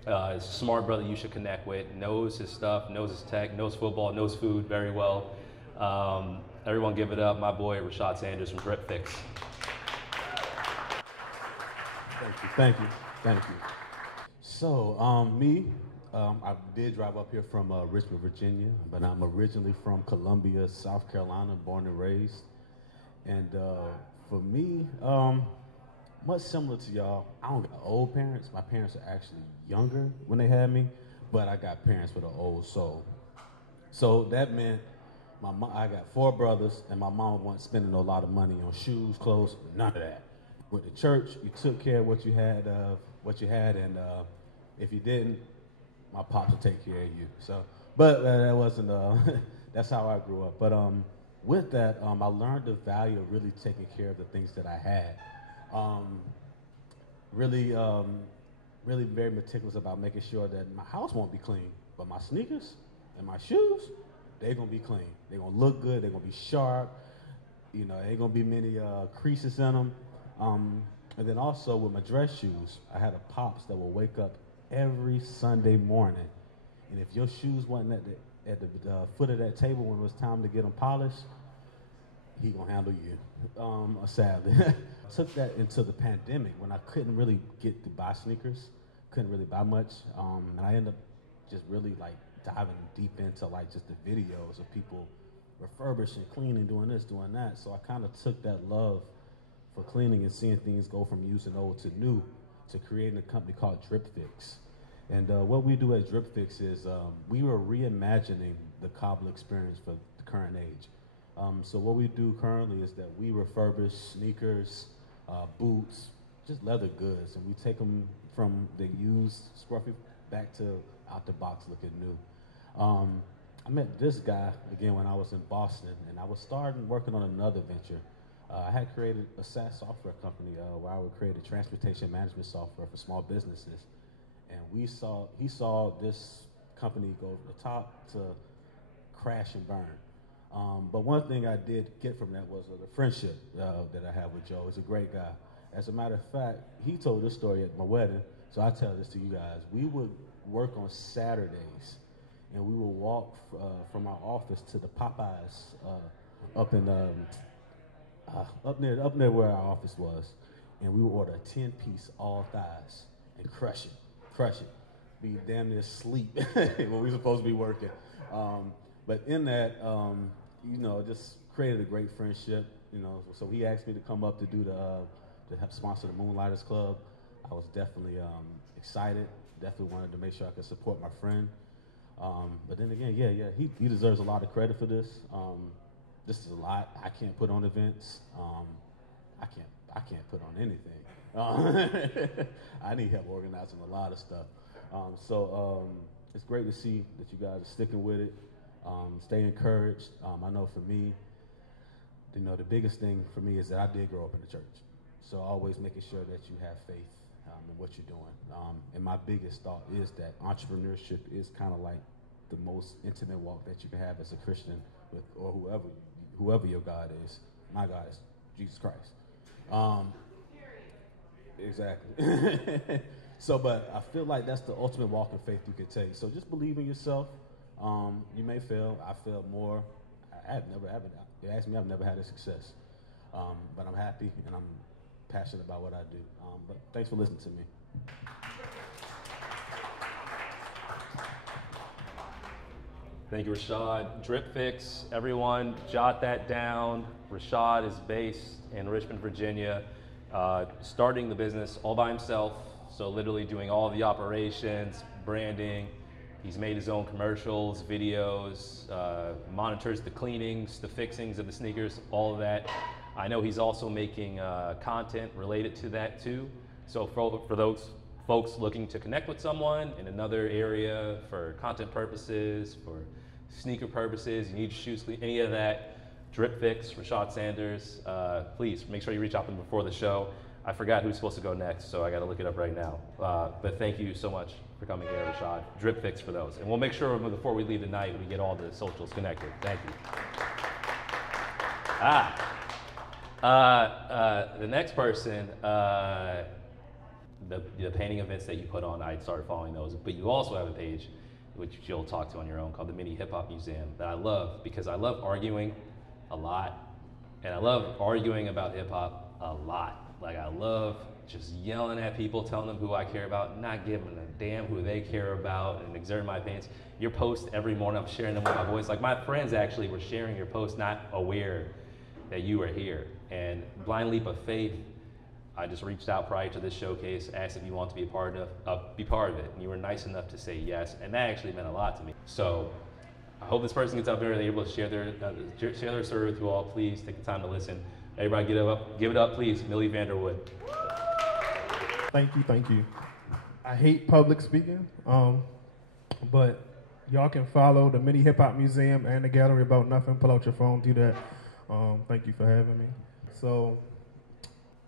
He's a smart brother you should connect with. Knows his stuff, knows his tech, knows football, knows food very well. Everyone give it up, my boy Rashad Sanders from Drip Fix. Thank you. So, I did drive up here from Richmond, Virginia, but I'm originally from Columbia, South Carolina, born and raised. And for me, much similar to y'all, I don't got old parents. My parents are actually younger when they had me, but I got parents with an old soul. So that meant I got 4 brothers, and my mom wasn't spending a lot of money on shoes, clothes, none of that. With the church, you took care of what you had, and if you didn't, my pops would take care of you. So, but that wasn't. That's how I grew up. But with that, I learned the value of really taking care of the things that I had. Really very meticulous about making sure that my house won't be clean, but my sneakers and my shoes, they're gonna be clean. They're gonna look good. They're gonna be sharp. You know, ain't gonna be many creases in them. And then also with my dress shoes, I had a pops that will wake up every Sunday morning, and if your shoes wasn't at the foot of that table when it was time to get them polished, he gonna handle you. Sadly, took that into the pandemic when I couldn't really get to buy sneakers, couldn't really buy much, and I ended up just really like diving deep into like just the videos of people refurbishing, cleaning, doing this, doing that. So I kind of took that love for cleaning and seeing things go from using old to new to creating a company called Drip Fix. And what we do at Drip Fix is we were reimagining the cobble experience for the current age. So what we do currently is that we refurbish sneakers, boots, just leather goods, and we take them from the used, scruffy back to out the box looking new. I met this guy again when I was in Boston, and I was working on another venture. I had created a SaaS software company where I would create a transportation management software for small businesses. And he saw this company go from the top to crash and burn. But one thing I did get from that was the friendship that I have with Joe. He's a great guy. As a matter of fact, he told this story at my wedding, so I tell this to you guys. We would work on Saturdays, and we would walk from our office to the Popeyes up near where our office was, and we would order a 10-piece all thighs and crush it, be damn near asleep when we were supposed to be working. But in that, just created a great friendship. So he asked me to come up to do to help sponsor the Moonlighters Club. I was definitely excited. Definitely wanted to make sure I could support my friend. But then again, he deserves a lot of credit for this. This is a lot. I can't put on events. I can't put on anything. I need help organizing a lot of stuff. So it's great to see that you guys are sticking with it. Stay encouraged. I know for me, the biggest thing for me is that I did grow up in the church. So always making sure that you have faith in what you're doing. And my biggest thought is that entrepreneurship is kind of like the most intimate walk that you can have as a Christian with, or whoever your God is. My God is Jesus Christ. Exactly. So, but I feel like that's the ultimate walk of faith you could take. So just believe in yourself. You may fail. I failed more. You ask me, I've never had a success. But I'm happy and I'm passionate about what I do. But thanks for listening to me. Thank you, Rashad. Drip Fix, everyone, jot that down. Rashad is based in Richmond, Virginia, starting the business all by himself. So literally doing all the operations, branding. He's made his own commercials, videos, monitors the cleanings, the fixings of the sneakers, all of that. I know he's also making content related to that too. So for those folks looking to connect with someone in another area for content purposes, for sneaker purposes, you need shoes, any of that, Drip Fix, Rashad Sanders, please make sure you reach out to him before the show. I forgot who's supposed to go next, so I got to look it up right now. But thank you so much for coming here, Rashad. Drip Fix for those. And we'll make sure before we leave tonight, we get all the socials connected. Thank you. The next person, the painting events that you put on, I started following those. But you also have a page, which you'll talk to on your own, called the Mini Hip Hop Museum, that I love because I love arguing a lot. And I love arguing about hip hop a lot. Like, I love just yelling at people, telling them who I care about, not giving a damn who they care about, and exerting my opinions. Your posts every morning, I'm sharing them with my boys. Like, my friends actually were sharing your posts, not aware that you were here. And Blind Leap of Faith, I just reached out prior to this showcase, asked if you want to be a part of it, and you were nice enough to say yes, and that actually meant a lot to me. So I hope this person gets up there and they're able to share their story with you all. Please take the time to listen. Everybody give it up, please. Millie Vanderwood. Thank you. I hate public speaking, but y'all can follow the Mini Hip Hop Museum and the Gallery About Nothing. Pull out your phone, do that. Thank you for having me. So,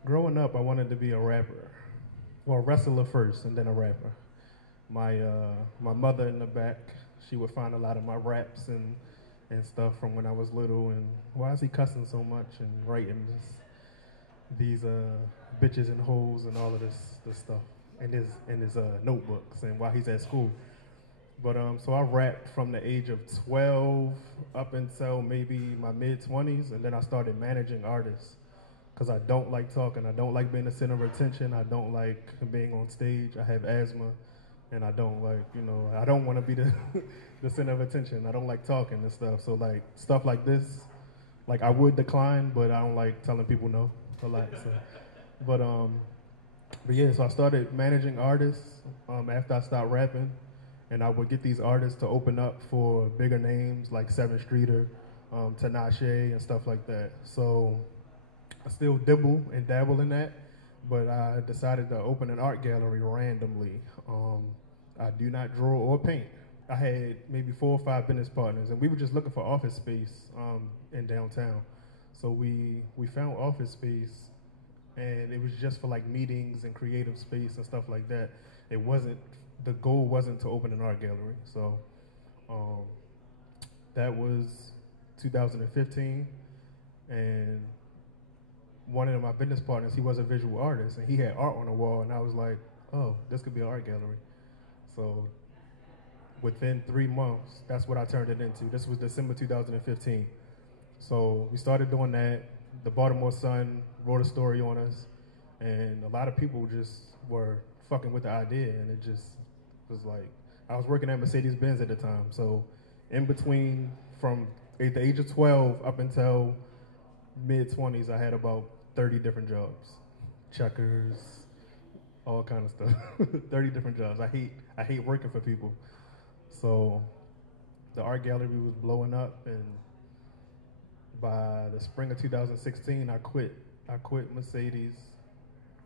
growing up, I wanted to be a rapper. Well, wrestler first, and then a rapper. My mother in the back, she would find a lot of my raps and stuff from when I was little, and why is he cussing so much and writing these bitches and hoes and all of this stuff in his notebooks and while he's at school. But so I rapped from the age of 12 up until maybe my mid-20s, and then I started managing artists because I don't like talking. I don't like being the center of attention. I don't like being on stage. I have asthma, and I don't like, I don't want to be the the center of attention. I don't like talking and stuff. So like stuff like this, like I would decline, but I don't like telling people no a lot. So, but yeah, so I started managing artists after I stopped rapping, and I would get these artists to open up for bigger names like Seven Streeter, Tinashe, and stuff like that. So I still dibble and dabble in that, but I decided to open an art gallery randomly. I do not draw or paint. I had maybe 4 or 5 business partners, and we were just looking for office space in downtown. So we found office space, and it was just for like meetings and creative space and stuff like that. The goal wasn't to open an art gallery. So that was 2015, and one of my business partners, he was a visual artist, and he had art on the wall, and I was like, oh, this could be an art gallery. So within 3 months, that's what I turned it into. This was December 2015. So we started doing that. The Baltimore Sun wrote a story on us, and a lot of people just were fucking with the idea, and it just was like, I was working at Mercedes-Benz at the time, so in between, from the age of 12 up until mid-20s, I had about 30 different jobs. Checkers, all kind of stuff. 30 different jobs. I hate working for people. So the art gallery was blowing up, and by the spring of 2016, I quit Mercedes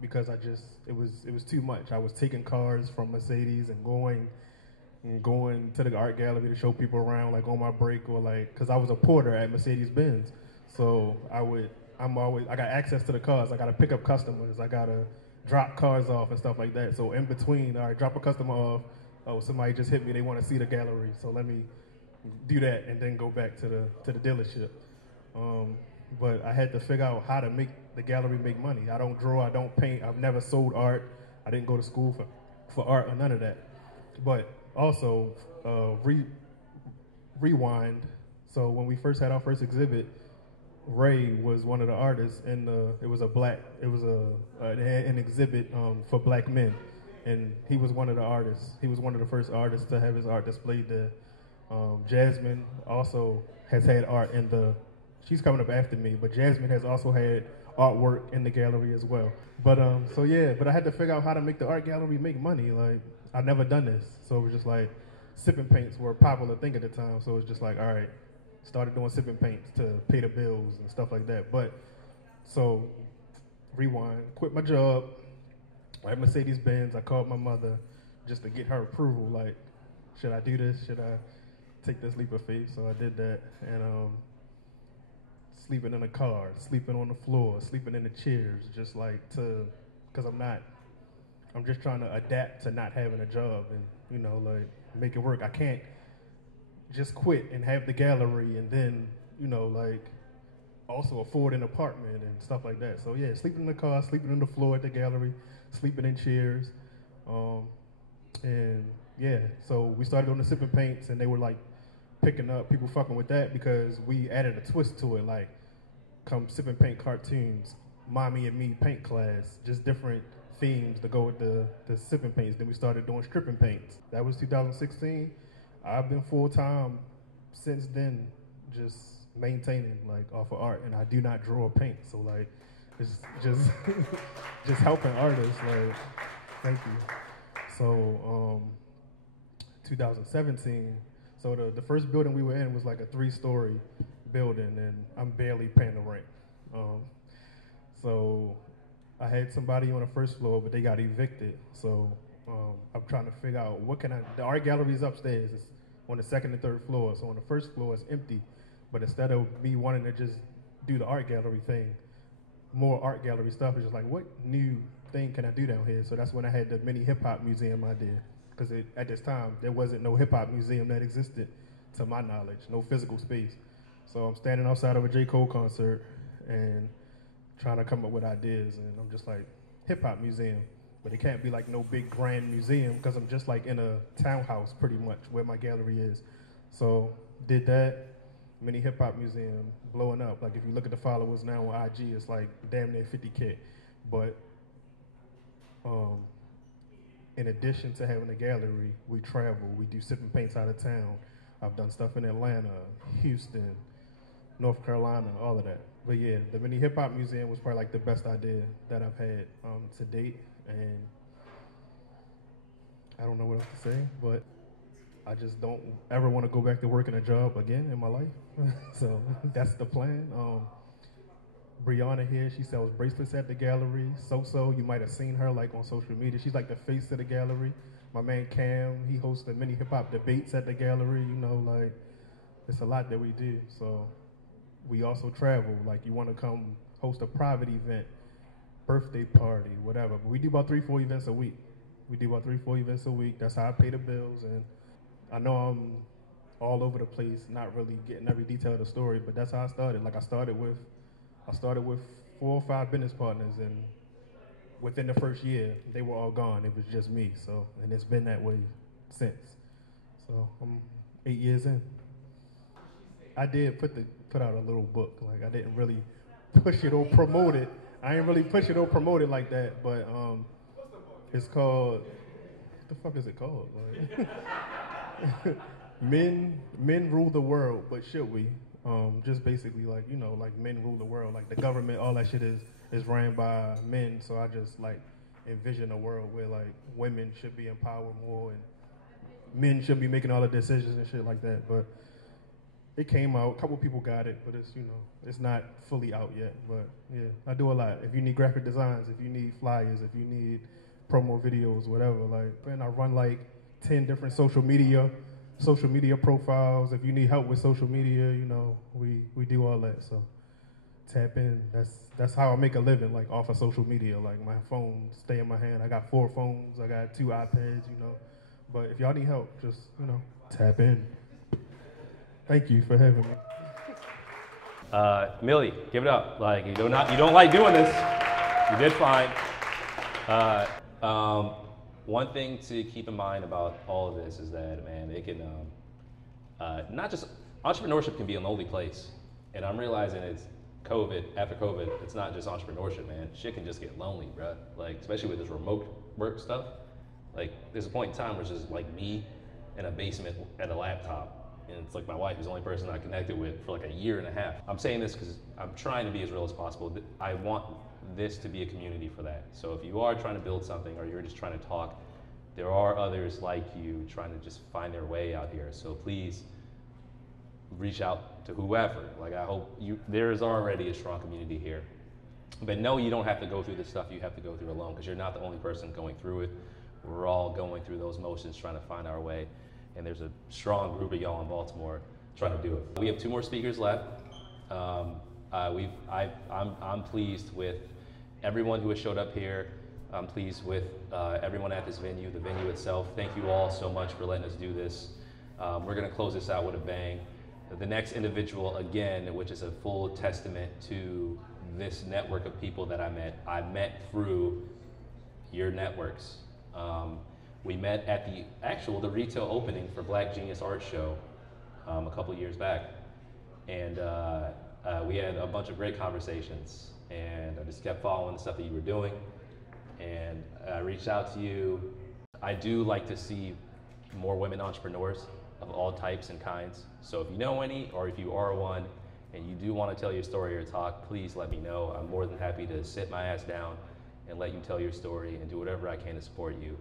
because it was too much. I was taking cars from Mercedes and going and going to the art gallery to show people around, like on my break, or like, cause I was a porter at Mercedes-Benz, so I got access to the cars. I gotta pick up customers. I gotta drop cars off and stuff like that. So in between, all right, drop a customer off. Oh, somebody just hit me. They want to see the gallery, so let me do that and then go back to the dealership. But I had to figure out how to make the gallery make money. I don't draw. I don't paint. I've never sold art. I didn't go to school for art or none of that. But also, rewind. So when we first had our first exhibit, Ray was one of the artists, and it was an exhibit for black men, and he was one of the artists. He was one of the first artists to have his art displayed there. Jasmine also has had art in the. She's coming up after me, but Jasmine has also had artwork in the gallery as well. But but I had to figure out how to make the art gallery make money. Like, I'd never done this, so it was just like sipping paints were a popular thing at the time. So it was just like, all right, started doing sipping paints to pay the bills and stuff like that. But so rewind, quit my job at Mercedes-Benz. I called my mother just to get her approval. Like, should I do this? Should I take this leap of faith? So I did that, and sleeping in a car, sleeping on the floor, sleeping in the chairs, just like because I'm just trying to adapt to not having a job and, you know, like make it work. I can't just quit and have the gallery and then, you know, like also afford an apartment and stuff like that. So yeah, sleeping in the car, sleeping on the floor at the gallery, sleeping in chairs. And yeah, so we started doing the sipping paints, and they were like picking up, people fucking with that because we added a twist to it, like come sipping paint cartoons, mommy and me paint class, just different themes to go with the sipping paints. Then we started doing stripping paints. That was 2016. I've been full-time since then, just maintaining like off of art, and I do not draw or paint, so like it's just just helping artists. Like, thank you. So 2017. So the first building we were in was like a 3-story building, and I'm barely paying the rent. So I had somebody on the first floor, but they got evicted. So I'm trying to figure out the art gallery is upstairs. It's on the second and third floor. So on the first floor it's empty. But instead of me wanting to just do the art gallery thing, more art gallery stuff, is just like, what new thing can I do down here? So that's when I had the mini hip hop museum idea. Because at this time, there wasn't no hip hop museum that existed, to my knowledge, no physical space. So I'm standing outside of a J. Cole concert and trying to come up with ideas, and I'm just like, hip hop museum. But it can't be like no big grand museum, because I'm just like in a townhouse pretty much where my gallery is. So did that, mini hip hop museum, blowing up. Like if you look at the followers now on IG, it's like damn near 50K. But in addition to having a gallery, we travel, we do sipping paints out of town. I've done stuff in Atlanta, Houston, North Carolina, all of that. But yeah, the mini hip hop museum was probably like the best idea that I've had to date, and I don't know what else to say, but I just don't ever want to go back to working a job again in my life. So that's the plan. Brianna here, she sells bracelets at the gallery. So you might have seen her like on social media. She's like the face of the gallery. My man Cam, he hosts the mini hip hop debates at the gallery. You know, like it's a lot that we do. So we also travel. Like you want to come host a private event, birthday party, whatever. But we do about 3-4 events a week. That's how I pay the bills. And I know I'm all over the place, not really getting every detail of the story, but that's how I started. Like I started with 4 or 5 business partners, and within the first year, they were all gone. It was just me. So, and it's been that way since. So I'm 8 years in. I did put out a little book. Like I didn't really push it or promote it. I ain't really push it or promote it like that. But it's called. What the fuck is it called? Like, Men rule the world, but should we? Just basically like, you know, like men rule the world, like the government, all that shit is ran by men. So I just like envision a world where like women should be empowered more and men should be making all the decisions and shit like that. But it came out, a couple people got it, but it's, you know, it's not fully out yet. But yeah, I do a lot. If you need graphic designs, if you need flyers, if you need promo videos, whatever, like, and I run like 10 different social media profiles. If you need help with social media, you know, we do all that. So tap in. That's how I make a living, like off of social media. Like my phone stay in my hand. I got 4 phones. I got 2 iPads. You know, but if y'all need help, just tap in. Thank you for having me. Millie, give it up. Like you don't like doing this. You did fine. One thing to keep in mind about all of this is that, man, it can not just entrepreneurship can be a lonely place, and I'm realizing it's after COVID, it's not just entrepreneurship, man. Shit can just get lonely, bro. Like especially with this remote work stuff. Like there's a point in time where it's just like me in a basement at a laptop. And it's like my wife is the only person I connected with for like a year and a half. I'm saying this because I'm trying to be as real as possible. I want this to be a community for that. So if you are trying to build something or you're just trying to talk, there are others like you trying to just find their way out here. So please reach out to whoever. Like I hope there is already a strong community here. But no, you don't have to go through the stuff you have to go through alone because you're not the only person going through it. We're all going through those motions trying to find our way. And there's a strong group of y'all in Baltimore trying to do it. We have 2 more speakers left. I'm pleased with everyone who has showed up here. I'm pleased with everyone at this venue, the venue itself. Thank you all so much for letting us do this. We're gonna close this out with a bang. The next individual, again, which is a full testament to this network of people that I met through your networks. We met at the retail opening for Black Genius Art Show a couple years back. And we had a bunch of great conversations. And I just kept following the stuff that you were doing. And I reached out to you. I do like to see more women entrepreneurs of all types and kinds. So if you know any, or if you are one, and you do want to tell your story or talk, please let me know. I'm more than happy to sit my ass down and let you tell your story and do whatever I can to support you.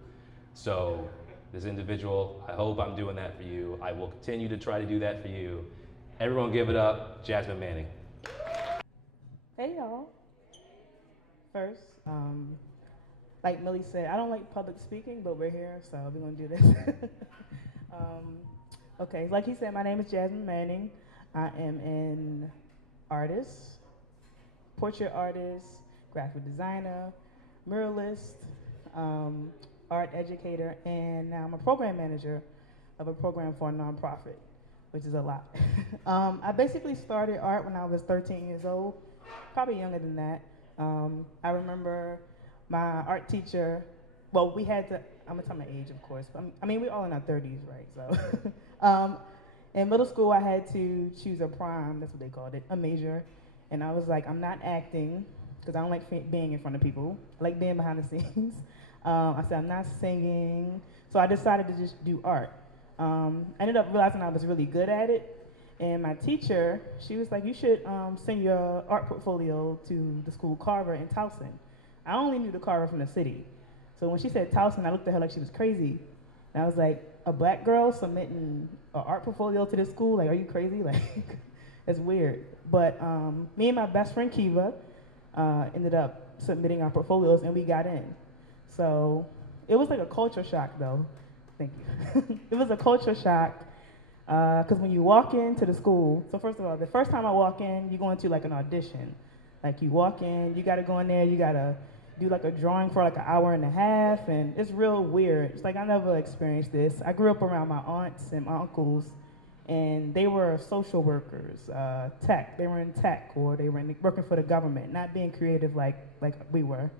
So this individual, I hope I'm doing that for you. I will continue to try to do that for you. Everyone give it up, Jasmine Manning. Hey y'all. First, like Millie said, I don't like public speaking, but we're here, so we're gonna do this. Okay, like he said, my name is Jasmine Manning. I am an artist, portrait artist, graphic designer, muralist, art educator, and now I'm a program manager of a program for a nonprofit, which is a lot. I basically started art when I was 13 years old, probably younger than that. I remember my art teacher, well, we had to, I'm gonna tell my age, of course, but I mean, we're all in our 30s, right? So, in middle school, I had to choose a prime, that's what they called it, a major, and I was like, I'm not acting, because I don't like being in front of people. I like being behind the scenes. I said, I'm not singing, so I decided to just do art. I ended up realizing I was really good at it, and my teacher, she was like, you should send your art portfolio to the school Carver in Towson. I only knew the Carver from the city. So when she said Towson, I looked at her like she was crazy. And I was like, a black girl submitting an art portfolio to this school? Like, are you crazy? Like, it's weird. But me and my best friend Kiva ended up submitting our portfolios, and we got in. So it was like a culture shock, though. Thank you. It was a culture shock, because when you walk into the school, so first of all, the first time I walk in, you go into like an audition. Like you walk in, you gotta go in there, you gotta do like a drawing for like an hour and a half, and it's real weird. It's like I never experienced this. I grew up around my aunts and my uncles, and they were social workers, tech. They were in tech, or they were working for the government, not being creative like we were.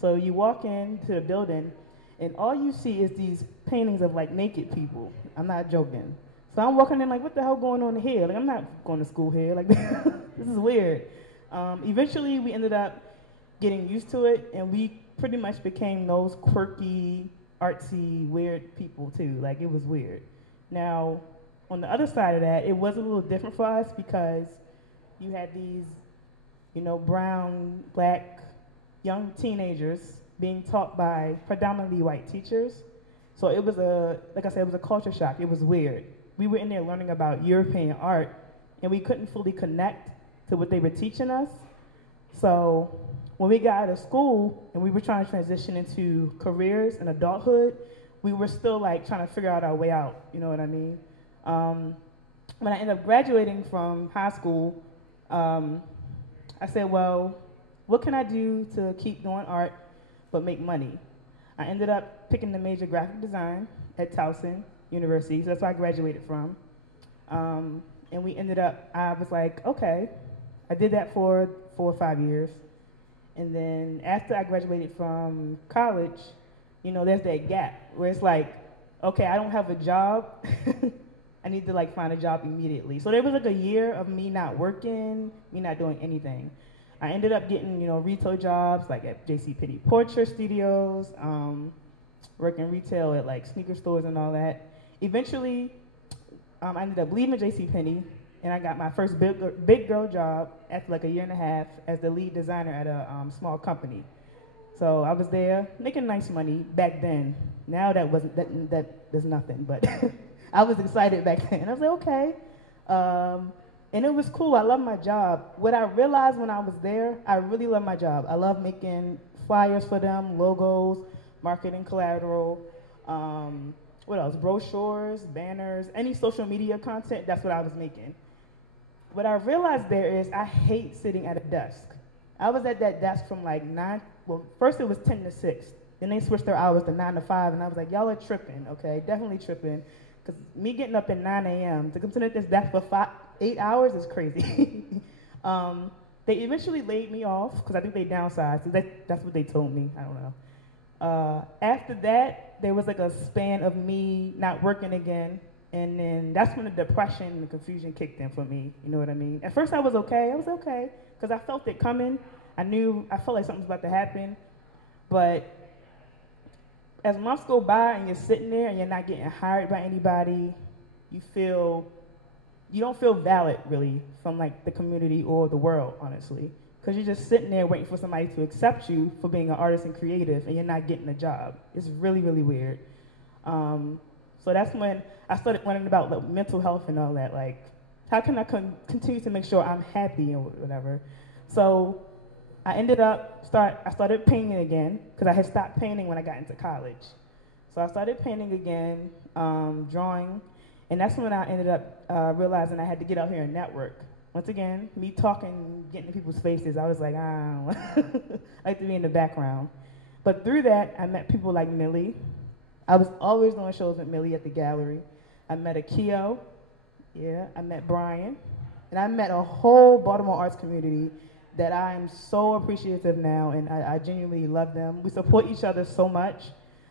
So you walk into the building, and all you see is these paintings of like naked people. I'm not joking. So I'm walking in like, what the hell going on here? Like, I'm not going to school here. Like, this is weird. Eventually, we ended up getting used to it, and we pretty much became those quirky, artsy, weird people too. Like, it was weird. Now, on the other side of that, it was a little different for us because you had these, brown, black, young teenagers being taught by predominantly white teachers. So it was like I said, it was a culture shock. It was weird. We were in there learning about European art, and we couldn't fully connect to what they were teaching us. So when we got out of school and we were trying to transition into careers and adulthood, we were still like trying to figure out our way out, you know what I mean? When I ended up graduating from high school, I said, well, what can I do to keep doing art but make money? I ended up picking the major graphic design at Towson University, so that's where I graduated from. And we ended up, I was like, okay. I did that for 4 or 5 years. And then after I graduated from college, you know, there's that gap where it's like, okay, I don't have a job. I need to like find a job immediately. So there was like a year of me not working, me not doing anything. I ended up getting, you know, retail jobs like at JCPenney portrait studios, working retail at like sneaker stores and all that. Eventually, I ended up leaving JCPenney, and I got my first big girl job after like a year and a half as the lead designer at a small company. So I was there making nice money back then. Now that's nothing, but I was excited back then. I was like, okay. And it was cool. I love my job. What I realized when I was there, I really love my job. I love making flyers for them, logos, marketing collateral, what else? Brochures, banners, any social media content, that's what I was making. What I realized there is I hate sitting at a desk. I was at that desk from like 9, well, first it was 10 to 6. Then they switched their hours to 9 to 5, and I was like, y'all are tripping, okay? Definitely tripping. Because me getting up at 9 a.m. to come sit at this desk for 8 hours is crazy. They eventually laid me off, because I think they downsized. So that's what they told me. I don't know. After that, there was like a span of me not working again. And then that's when the depression and the confusion kicked in for me. You know what I mean? At first I was okay. Because I felt it coming. I felt like something was about to happen. But as months go by and you're sitting there and you're not getting hired by anybody, you don't feel valid really from like the community or the world, honestly. Because you're just sitting there waiting for somebody to accept you for being an artist and creative, and you're not getting a job. It's really, really weird. So that's when I started learning about like, mental health and all that. Like, how can I continue to make sure I'm happy or whatever? So I started painting again, because I had stopped painting when I got into college. So I started painting again, drawing, and that's when I ended up realizing I had to get out here and network. Once again, me talking, getting in people's faces, I was like, I like to be in the background. But through that, I met people like Millie. I was always doing shows with Millie at the gallery. I met Akio, I met Brian, and I met a whole Baltimore arts community that I am so appreciative now, and I genuinely love them. We support each other so much.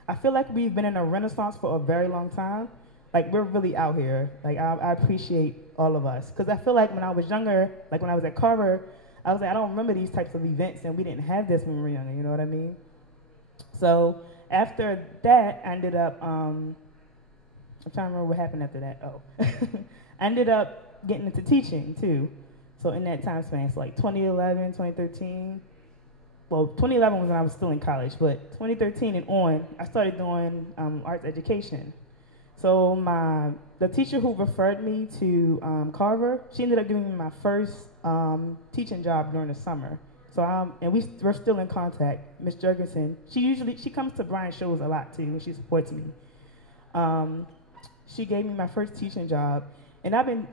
I feel like we've been in a renaissance for a very long time. Like, we're really out here. Like, I appreciate all of us. Because I feel like when I was younger, like when I was at Carver, I was like, I don't remember these types of events, and we didn't have this when we were younger, you know what I mean? So after that, I ended up, I'm trying to remember what happened after that. Oh. I ended up getting into teaching, too. So in that time span, so like 2011, 2013, well, 2011 was when I was still in college, but 2013 and on, I started doing arts education. So the teacher who referred me to Carver, she ended up giving me my first teaching job during the summer. So and we're still in contact. Miss Jurgensen, she comes to Brian's shows a lot too, and she supports me. She gave me my first teaching job, and I've been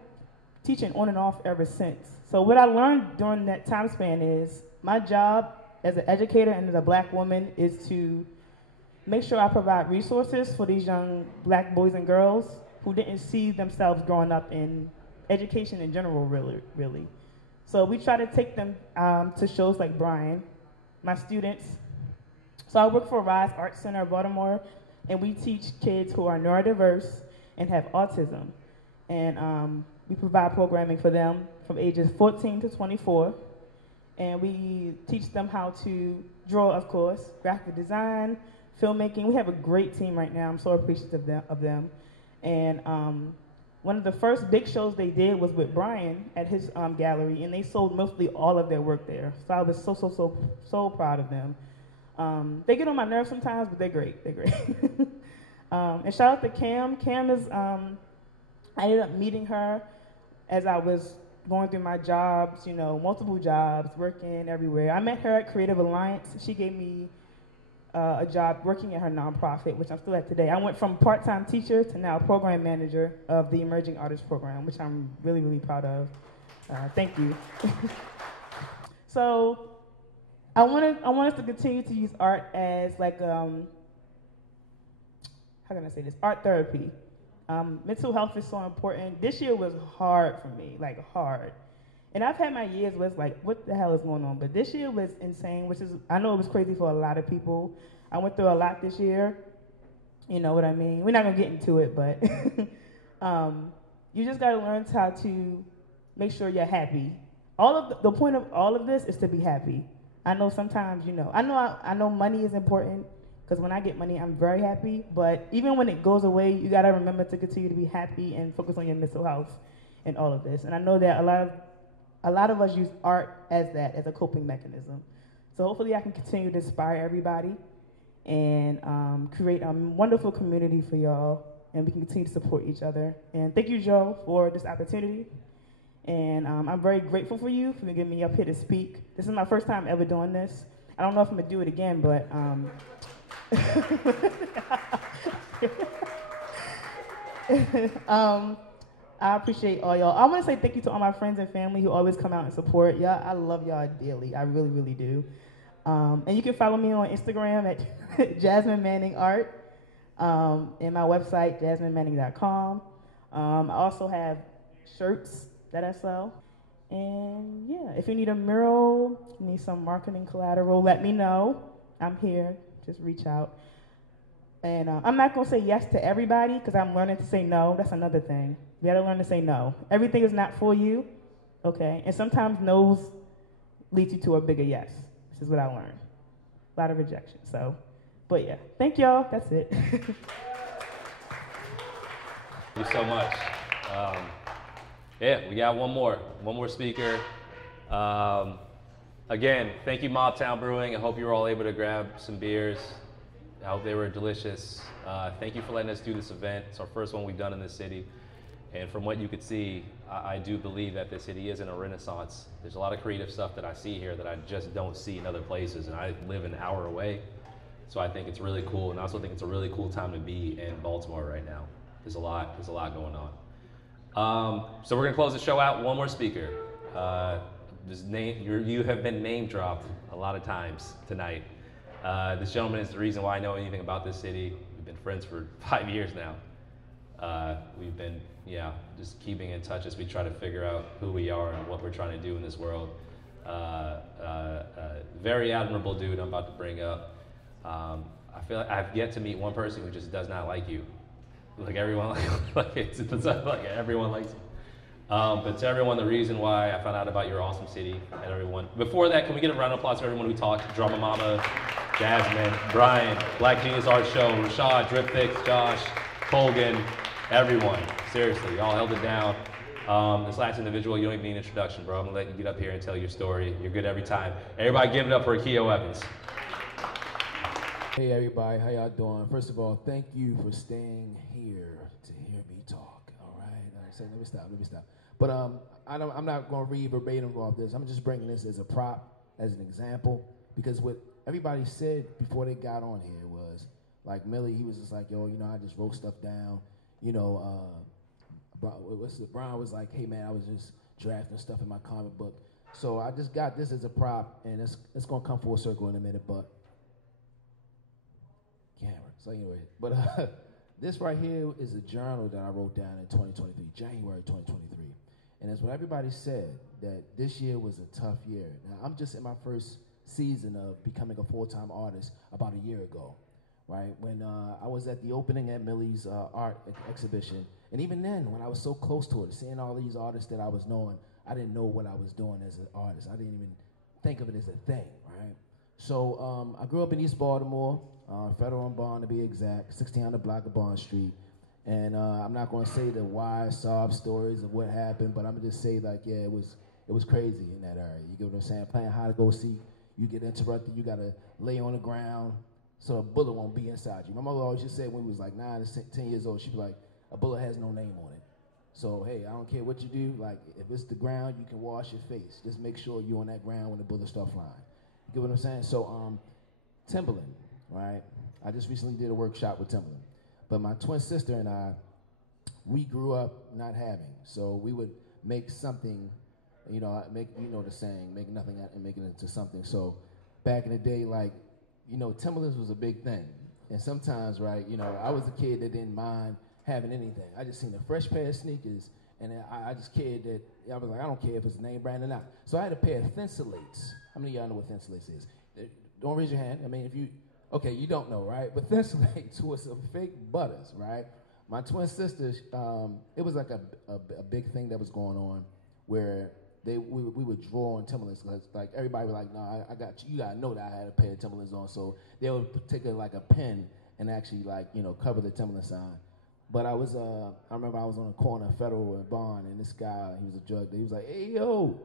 teaching on and off ever since. So what I learned during that time span is my job as an educator and as a black woman is to make sure I provide resources for these young black boys and girls who didn't see themselves growing up in education in general, really. So we try to take them to shows like Brian, my students. So I work for Rise Art Center of Baltimore, and we teach kids who are neurodiverse and have autism. And we provide programming for them from ages 14 to 24. And we teach them how to draw, of course, graphic design, filmmaking. We have a great team right now. I'm so appreciative of them. And one of the first big shows they did was with Brian at his gallery, and they sold mostly all of their work there. So I was so proud of them. They get on my nerves sometimes, but they're great. And shout out to Cam. Cam is, I ended up meeting her as I was going through my jobs, multiple jobs, working everywhere. I met her at Creative Alliance. She gave me a job working at her nonprofit, which I'm still at today. I went from part-time teacher to now program manager of the Emerging Artists Program, which I'm really, really proud of. Thank you. So I want us to continue to use art as like, how can I say this? Art therapy. Mental health is so important. This year was hard for me, like hard. And I've had my years where it's like, what the hell is going on? But this year was insane, which is, I know it was crazy for a lot of people. I went through a lot this year. You know what I mean? We're not gonna get into it, but you just gotta learn how to make sure you're happy. The point of all of this is to be happy. I know sometimes, you know, I know money is important, because when I get money, I'm very happy. But even when it goes away, you gotta remember to continue to be happy and focus on your mental health and all of this. And I know that a lot of us use art as that, as a coping mechanism. So hopefully I can continue to inspire everybody and create a wonderful community for y'all, and we can continue to support each other. And thank you, Joe, for this opportunity. And I'm very grateful for you for giving me up here to speak. This is my first time ever doing this. I don't know if I'm gonna do it again, but I appreciate all y'all. I want to say thank you to all my friends and family who always come out and support. Y'all, I love y'all dearly. I really, really do. And you can follow me on Instagram at Jasmine Manning Art, and my website, jasminemanning.com. I also have shirts that I sell. And yeah, if you need a mural, need some marketing collateral, let me know. I'm here. Just reach out. And I'm not going to say yes to everybody, because I'm learning to say no. That's another thing. You got to learn to say no. Everything is not for you, okay? And sometimes no's lead you to a bigger yes. This is what I learned. A lot of rejection, so. But yeah, thank y'all. That's it. Thank you so much. Yeah, we got one more speaker. Again, thank you, Mobtown Brewing. I hope you were all able to grab some beers. I hope they were delicious. Thank you for letting us do this event. It's our first one we've done in this city. And from what you could see, I do believe that this city is in a renaissance. There's a lot of creative stuff that I see here that I just don't see in other places. And I live an hour away. So I think it's really cool. And I also think it's a really cool time to be in Baltimore right now. There's a lot going on. So we're gonna close the show out. One more speaker. You have been name dropped a lot of times tonight. This gentleman is the reason why I know anything about this city. We've been friends for 5 years now. We've been, just keeping in touch as we try to figure out who we are and what we're trying to do in this world. Very admirable dude I'm about to bring up. I feel like I've yet to meet one person who just does not like you. Like everyone, like everyone likes you. But to everyone, the reason why I found out about your awesome city, and everyone. Before that, can we get a round of applause for everyone who talked? Drama Mama, Jasmine, Brian, Black Genius Art Show, Rashad, Dripfix, Josh, Colgan, everyone. Seriously, y'all held it down. This last individual, you don't even need an introduction, bro. I'm gonna let you get up here and tell your story. You're good every time. Everybody give it up for Akio Evans. Hey everybody, how y'all doing? First of all, thank you for staying here to hear me talk. All right, so let me stop. But I'm not going to read verbatim all this. I'm just bringing this as a prop, as an example, because what everybody said before they got on here was, like Millie, he was just like, yo, I just wrote stuff down. Brian was like, hey man, I was just drafting stuff in my comic book. So I just got this as a prop, and it's going to come full circle in a minute, but camera. So anyway, but this right here is a journal that I wrote down in 2023, January 2023. And that's what everybody said, that this year was a tough year. Now, I'm just in my first season of becoming a full-time artist about a year ago, right? When I was at the opening at Millie's art exhibition, and even then, when I was so close to it, seeing all these artists that I was knowing, I didn't know what I was doing as an artist. I didn't even think of it as a thing, right? So I grew up in East Baltimore, Federal and Bond to be exact, 1600 block of Bond Street. And I'm not going to say the why sob stories of what happened, but I'm going to just say, like, yeah, it was crazy in that area. You get what I'm saying? Playing hide and go seek, you get interrupted, you got to lay on the ground so a bullet won't be inside you. My mother always just said when we was like 9 to 10 years old, she'd be like, a bullet has no name on it. So, hey, I don't care what you do. Like, if it's the ground, you can wash your face. Just make sure you're on that ground when the bullets start flying. You get what I'm saying? So, Timberland. right? I just recently did a workshop with Timberland. But my twin sister and I, we grew up not having. So we would make something, you know, the saying, make nothing and make it into something. So back in the day, like, you know, Timberlands was a big thing. And sometimes, right, you know, I was a kid that didn't mind having anything. I just seen a fresh pair of sneakers, and I just cared that, I was like, I don't care if it's a name brand or not. So I had a pair of Thinsulates. How many of y'all know what Thinsulates is? Don't raise your hand. I mean, if you, okay, you don't know, right? But Thinsulates was some fake butters, right? My twin sisters, it was like a big thing that was going on where we would draw on Timberlands, because like everybody was like, no, I got you gotta know that I had a pair of Timberlands on. So they would take like a pen and actually, like, you know, cover the Timberland sign. But I remember I was on the corner of Federal and Bond, and this guy, he was a drug dealer. He was like, hey, yo,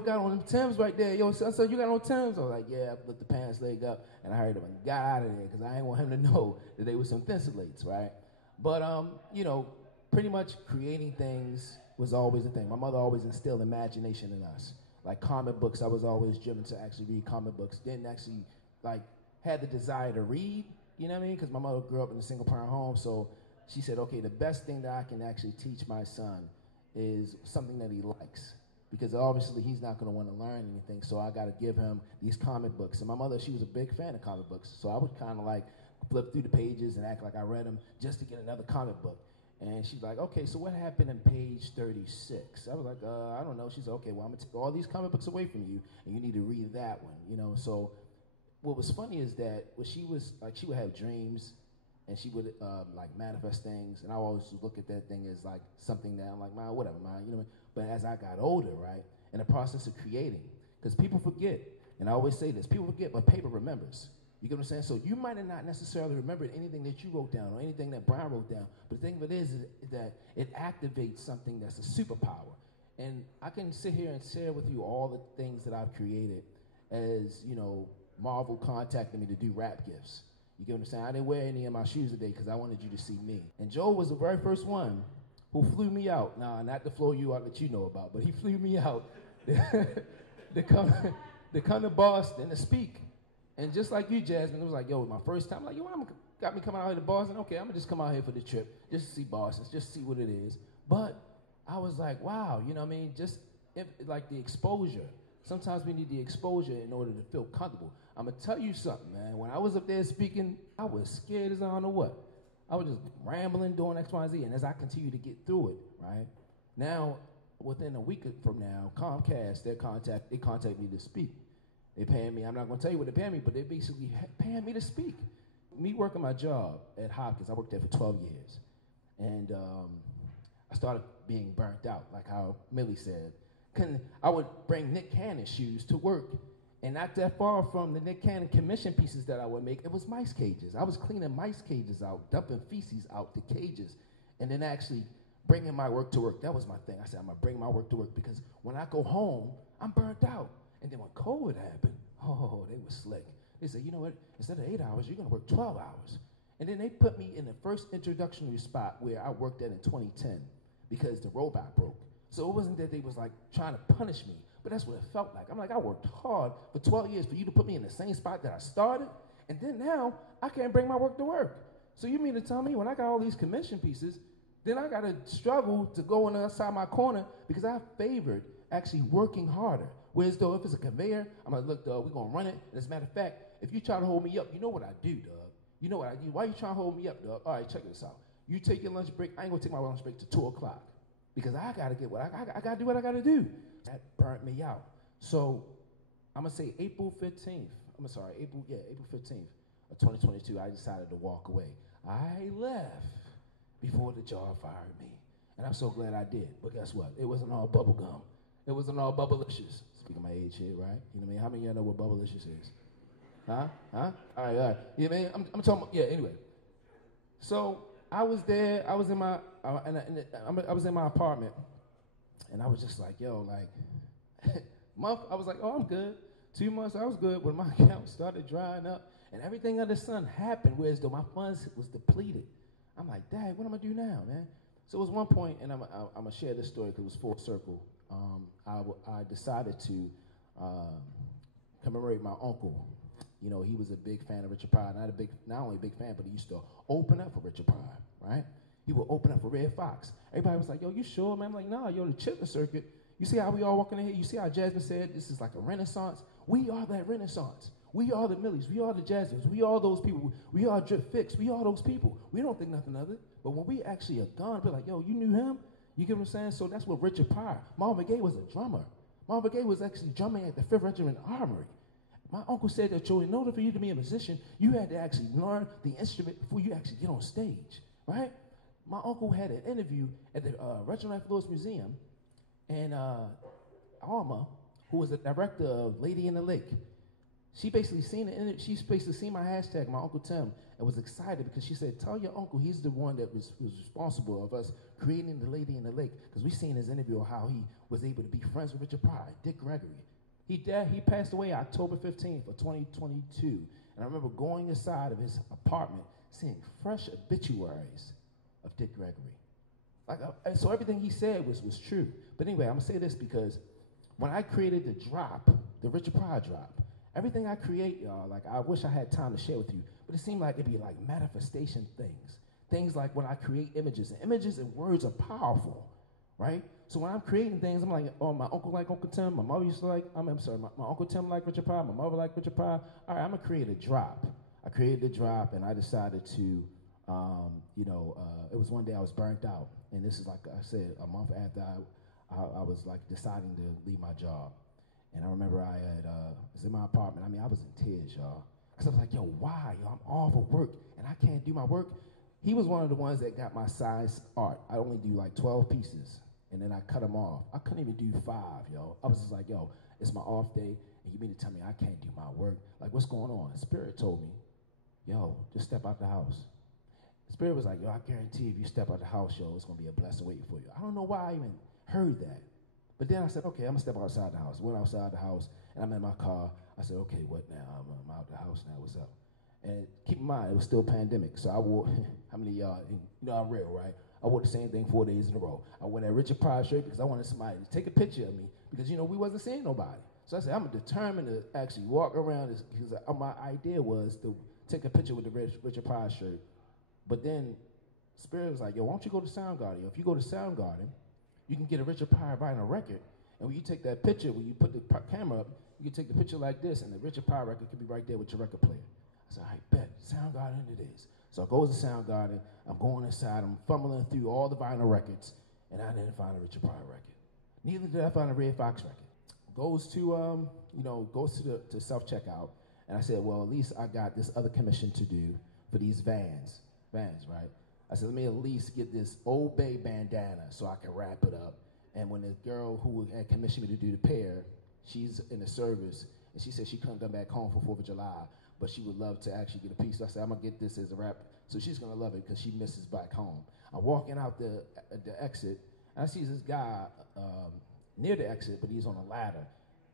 got on them Timbs right there. Yo, son, you got on Timbs? I was like, yeah, I put the pants leg up, and I heard him and got out of there because I didn't want him to know that they were some Thinsulates, right? But, you know, pretty much creating things was always a thing. My mother always instilled imagination in us. Like comic books, I was always driven to actually read comic books. Didn't actually, like, had the desire to read, you know what I mean? Because my mother grew up in a single-parent home, so she said, okay, the best thing that I can actually teach my son is something that he likes. Because obviously he's not going to want to learn anything, so I got to give him these comic books. And my mother, she was a big fan of comic books, so I would kind of like flip through the pages and act like I read them just to get another comic book. And she's like, okay, so what happened in page 36? I was like, I don't know. She's like, okay, well, I'm going to take all these comic books away from you, and you need to read that one, you know? So what was funny is that when she was, like, she would have dreams, and she would, like, manifest things, and I always look at that thing as, like, something that I'm like, man, whatever, man, you know? But as I got older, right, in the process of creating, because people forget, and I always say this, people forget, but paper remembers. You get what I'm saying? So you might have not necessarily remembered anything that you wrote down or anything that Brian wrote down, but the thing of it is that it activates something that's a superpower. And I can sit here and share with you all the things that I've created as, you know, Marvel contacted me to do rap gifts. You get what I'm saying? I didn't wear any of my shoes today because I wanted you to see me. And Joe was the very first one who flew me out. Now, not to flow you out that you know about, but he flew me out to come to Boston to speak. And just like you, Jasmine, it was like, yo, my first time, like, yo, got me coming out here to Boston. Okay, I'm gonna just come out here for the trip, just to see Boston, just to see what it is. But I was like, wow, you know what I mean? Just like the exposure. Sometimes we need the exposure in order to feel comfortable. I'm gonna tell you something, man. When I was up there speaking, I was scared as I don't know what. I was just rambling, doing X, Y, Z, and as I continue to get through it, right? Now, within a week from now, Comcast, they contact me to speak. They paying me, I'm not gonna tell you what they're paying me, but they're basically paying me to speak. Me working my job at Hopkins, I worked there for 12 years. And I started being burnt out, like how Millie said. I would bring Nick Cannon's shoes to work, and not that far from the Nick Cannon commission pieces that I would make, it was mice cages. I was cleaning mice cages out, dumping feces out the cages, and then actually bringing my work to work. That was my thing. I said, I'm gonna bring my work to work because when I go home, I'm burnt out. And then when COVID happened, oh, they were slick. They said, you know what, instead of 8 hours, you're gonna work 12 hours. And then they put me in the first introductory spot where I worked at in 2010 because the robot broke. So it wasn't that they was like trying to punish me, but that's what it felt like. I'm like, I worked hard for 12 years for you to put me in the same spot that I started, and then now I can't bring my work to work. So you mean to tell me when I got all these commission pieces, then I gotta struggle to go on the other side of my corner because I favored actually working harder. Whereas though if it's a conveyor, I'm like, look, dog, we're gonna run it. And as a matter of fact, if you try to hold me up, you know what I do, dog. You know what I do. Why you trying to hold me up, dog? All right, check this out. You take your lunch break. I ain't gonna take my lunch break to 2 o'clock because I gotta get what I gotta do what I gotta do. That burnt me out. So I'm gonna say April 15th of 2022, I decided to walk away. I left before the job fired me. And I'm so glad I did. But guess what? It wasn't all bubble gum. It wasn't all bubblicious. Speaking of my age here, right? You know what I mean? How many of y'all know what bubblicious is? Huh? All right. You know what I mean? I'm talking about, yeah, anyway. So I was there, I was in my apartment, and I was just like, yo, like, month, I was like, oh, I'm good. 2 months, I was good. When my account started drying up, and everything under the sun happened, whereas though my funds was depleted. I'm like, Dad, what am I gonna do now, man? So it was one point, and I'm gonna share this story because it was full circle. I decided to commemorate my uncle. You know, he was a big fan of Richard Pryor. Not only a big fan, but he used to open up for Richard Pryor, right? He would open up for Red Fox. Everybody was like, yo, you sure, man? I'm like, nah, yo, the Chitlin Circuit. You see how we all walking in here? You see how Jasmine said this is like a renaissance? We are that renaissance. We are the Millies. We are the Jasmines. We are those people. We are Drip Fix. We are those people. We don't think nothing of it. But when we actually are gone, we're like, yo, you knew him? You get what I'm saying? So that's what Richard Pryor. Marvin Gaye was a drummer. Marvin Gaye was actually drumming at the 5th Regiment Armory. My uncle said that, Joe, in order for you to be a musician, you had to actually learn the instrument before you actually get on stage, right? My uncle had an interview at the Reginald F. Lewis Museum, and Alma, who was the director of Lady in the Lake, she basically seen my hashtag, my Uncle Tim, and was excited because she said, tell your uncle he's the one that was responsible of us creating the Lady in the Lake, because we seen his interview of how he was able to be friends with Richard Pryor, Dick Gregory. He passed away October 15th of 2022, and I remember going inside of his apartment, seeing fresh obituaries of Dick Gregory. So everything he said was true. But anyway, I'm gonna say this because when I created the drop, the Richard Pryor drop, everything I create, y'all, like I wish I had time to share with you, but it seemed like it'd be like manifestation things. Things like when I create images, and images and words are powerful, right? So when I'm creating things, I'm like, oh, my uncle like Uncle Tim, my mother used to like, I'm sorry, my Uncle Tim like Richard Pryor, my mother like Richard Pryor. All right, I'm gonna create a drop. I created the drop, and I decided to, it was one day I was burnt out, and this is like I said, a month after I was like deciding to leave my job. And I remember I was in my apartment. I mean, I was in tears, y'all. Because I was like, yo, why? Yo, I'm off of work, and I can't do my work. He was one of the ones that got my size art. I only do like 12 pieces, and then I cut them off. I couldn't even do 5, yo. I was just like, yo, it's my off day, and you mean to tell me I can't do my work? Like, what's going on? Spirit told me, yo, just step out the house. Spirit was like, yo, I guarantee if you step out the house, yo, it's going to be a blessing waiting for you. I don't know why I even heard that. But then I said, okay, I'm going to step outside the house. Went outside the house, and I'm in my car. I said, okay, what now? I'm out the house now. What's up? And keep in mind, it was still pandemic. So I wore, how many of y'all, you know I'm real, right? I wore the same thing 4 days in a row. I wore that Richard Pryor shirt because I wanted somebody to take a picture of me because, you know, we wasn't seeing nobody. So I said, I'm determined to actually walk around this, because my idea was to take a picture with the Richard Pryor shirt. But then Spirit was like, yo, why don't you go to Soundgarden? If you go to Soundgarden, you can get a Richard Pryor vinyl record, and when you take that picture, when you put the camera up, you can take the picture like this, and the Richard Pryor record could be right there with your record player. I said, all right, bet, Soundgarden it is. So I go to Soundgarden, I'm going inside, I'm fumbling through all the vinyl records, and I didn't find a Richard Pryor record. Neither did I find a Red Fox record. Goes to the self-checkout, and I said, well, at least I got this other commission to do for these vans, right? I said, let me at least get this Old Bay bandana so I can wrap it up. And when the girl who had commissioned me to do the pair, she's in the service, and she said she couldn't come back home for 4th of July, but she would love to actually get a piece. So I said, I'm gonna get this as a wrap, so she's gonna love it because she misses back home. I'm walking out the exit, and I see this guy near the exit, but he's on a ladder,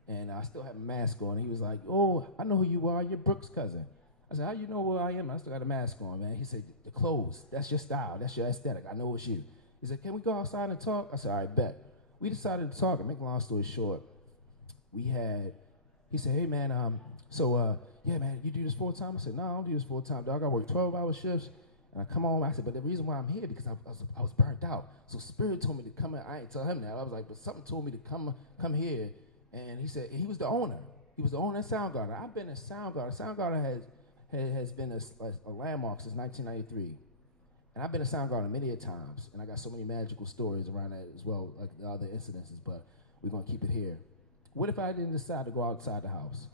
and I still have a mask on. He was like, oh, I know who you are, you're Brooks' cousin. I said, how you know who I am? I still got a mask on, man. He said, the clothes, that's your style, that's your aesthetic, I know it's you. He said, can we go outside and talk? I said, all right, bet. We decided to talk, and make a long story short, he said, hey man, yeah man, you do this full time? I said, no, I don't do this full time, dog. I work 12-hour shifts, and I come home. I said, but the reason why I'm here because I was burnt out. So Spirit told me to come in. I ain't tell him that. I was like, but something told me to come here, and he said he was the owner. He was the owner of Soundgarden. I've been in Soundgarden. Soundgarden has been a landmark since 1993. And I've been to Soundgarden many a times, and I got so many magical stories around that as well, like the other incidences, but we're gonna keep it here. What if I didn't decide to go outside the house?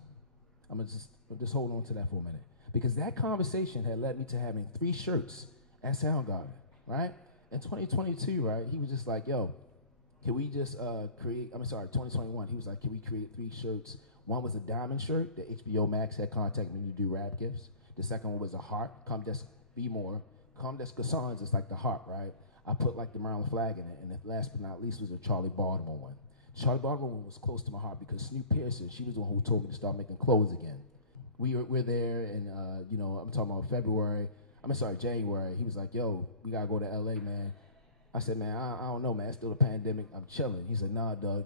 I'm gonna just hold on to that for a minute. Because that conversation had led me to having 3 shirts at Soundgarden, right? In 2022, right, he was just like, yo, can we just 2021, he was like, can we create 3 shirts? One was a diamond shirt that HBO Max had contacted me to do rap gifts. The second one was a heart, Come Des Be More. Come Des Cassons is like the heart, right? I put like the Maryland flag in it, and the last but not least was a Charlie Baltimore one. The Charlie Baltimore one was close to my heart because Snoop Pearson, she was the one who told me to start making clothes again. We're there, and I'm talking about January. He was like, yo, we gotta go to LA, man. I said, man, I don't know, man, it's still a pandemic, I'm chilling. He said, nah, Doug,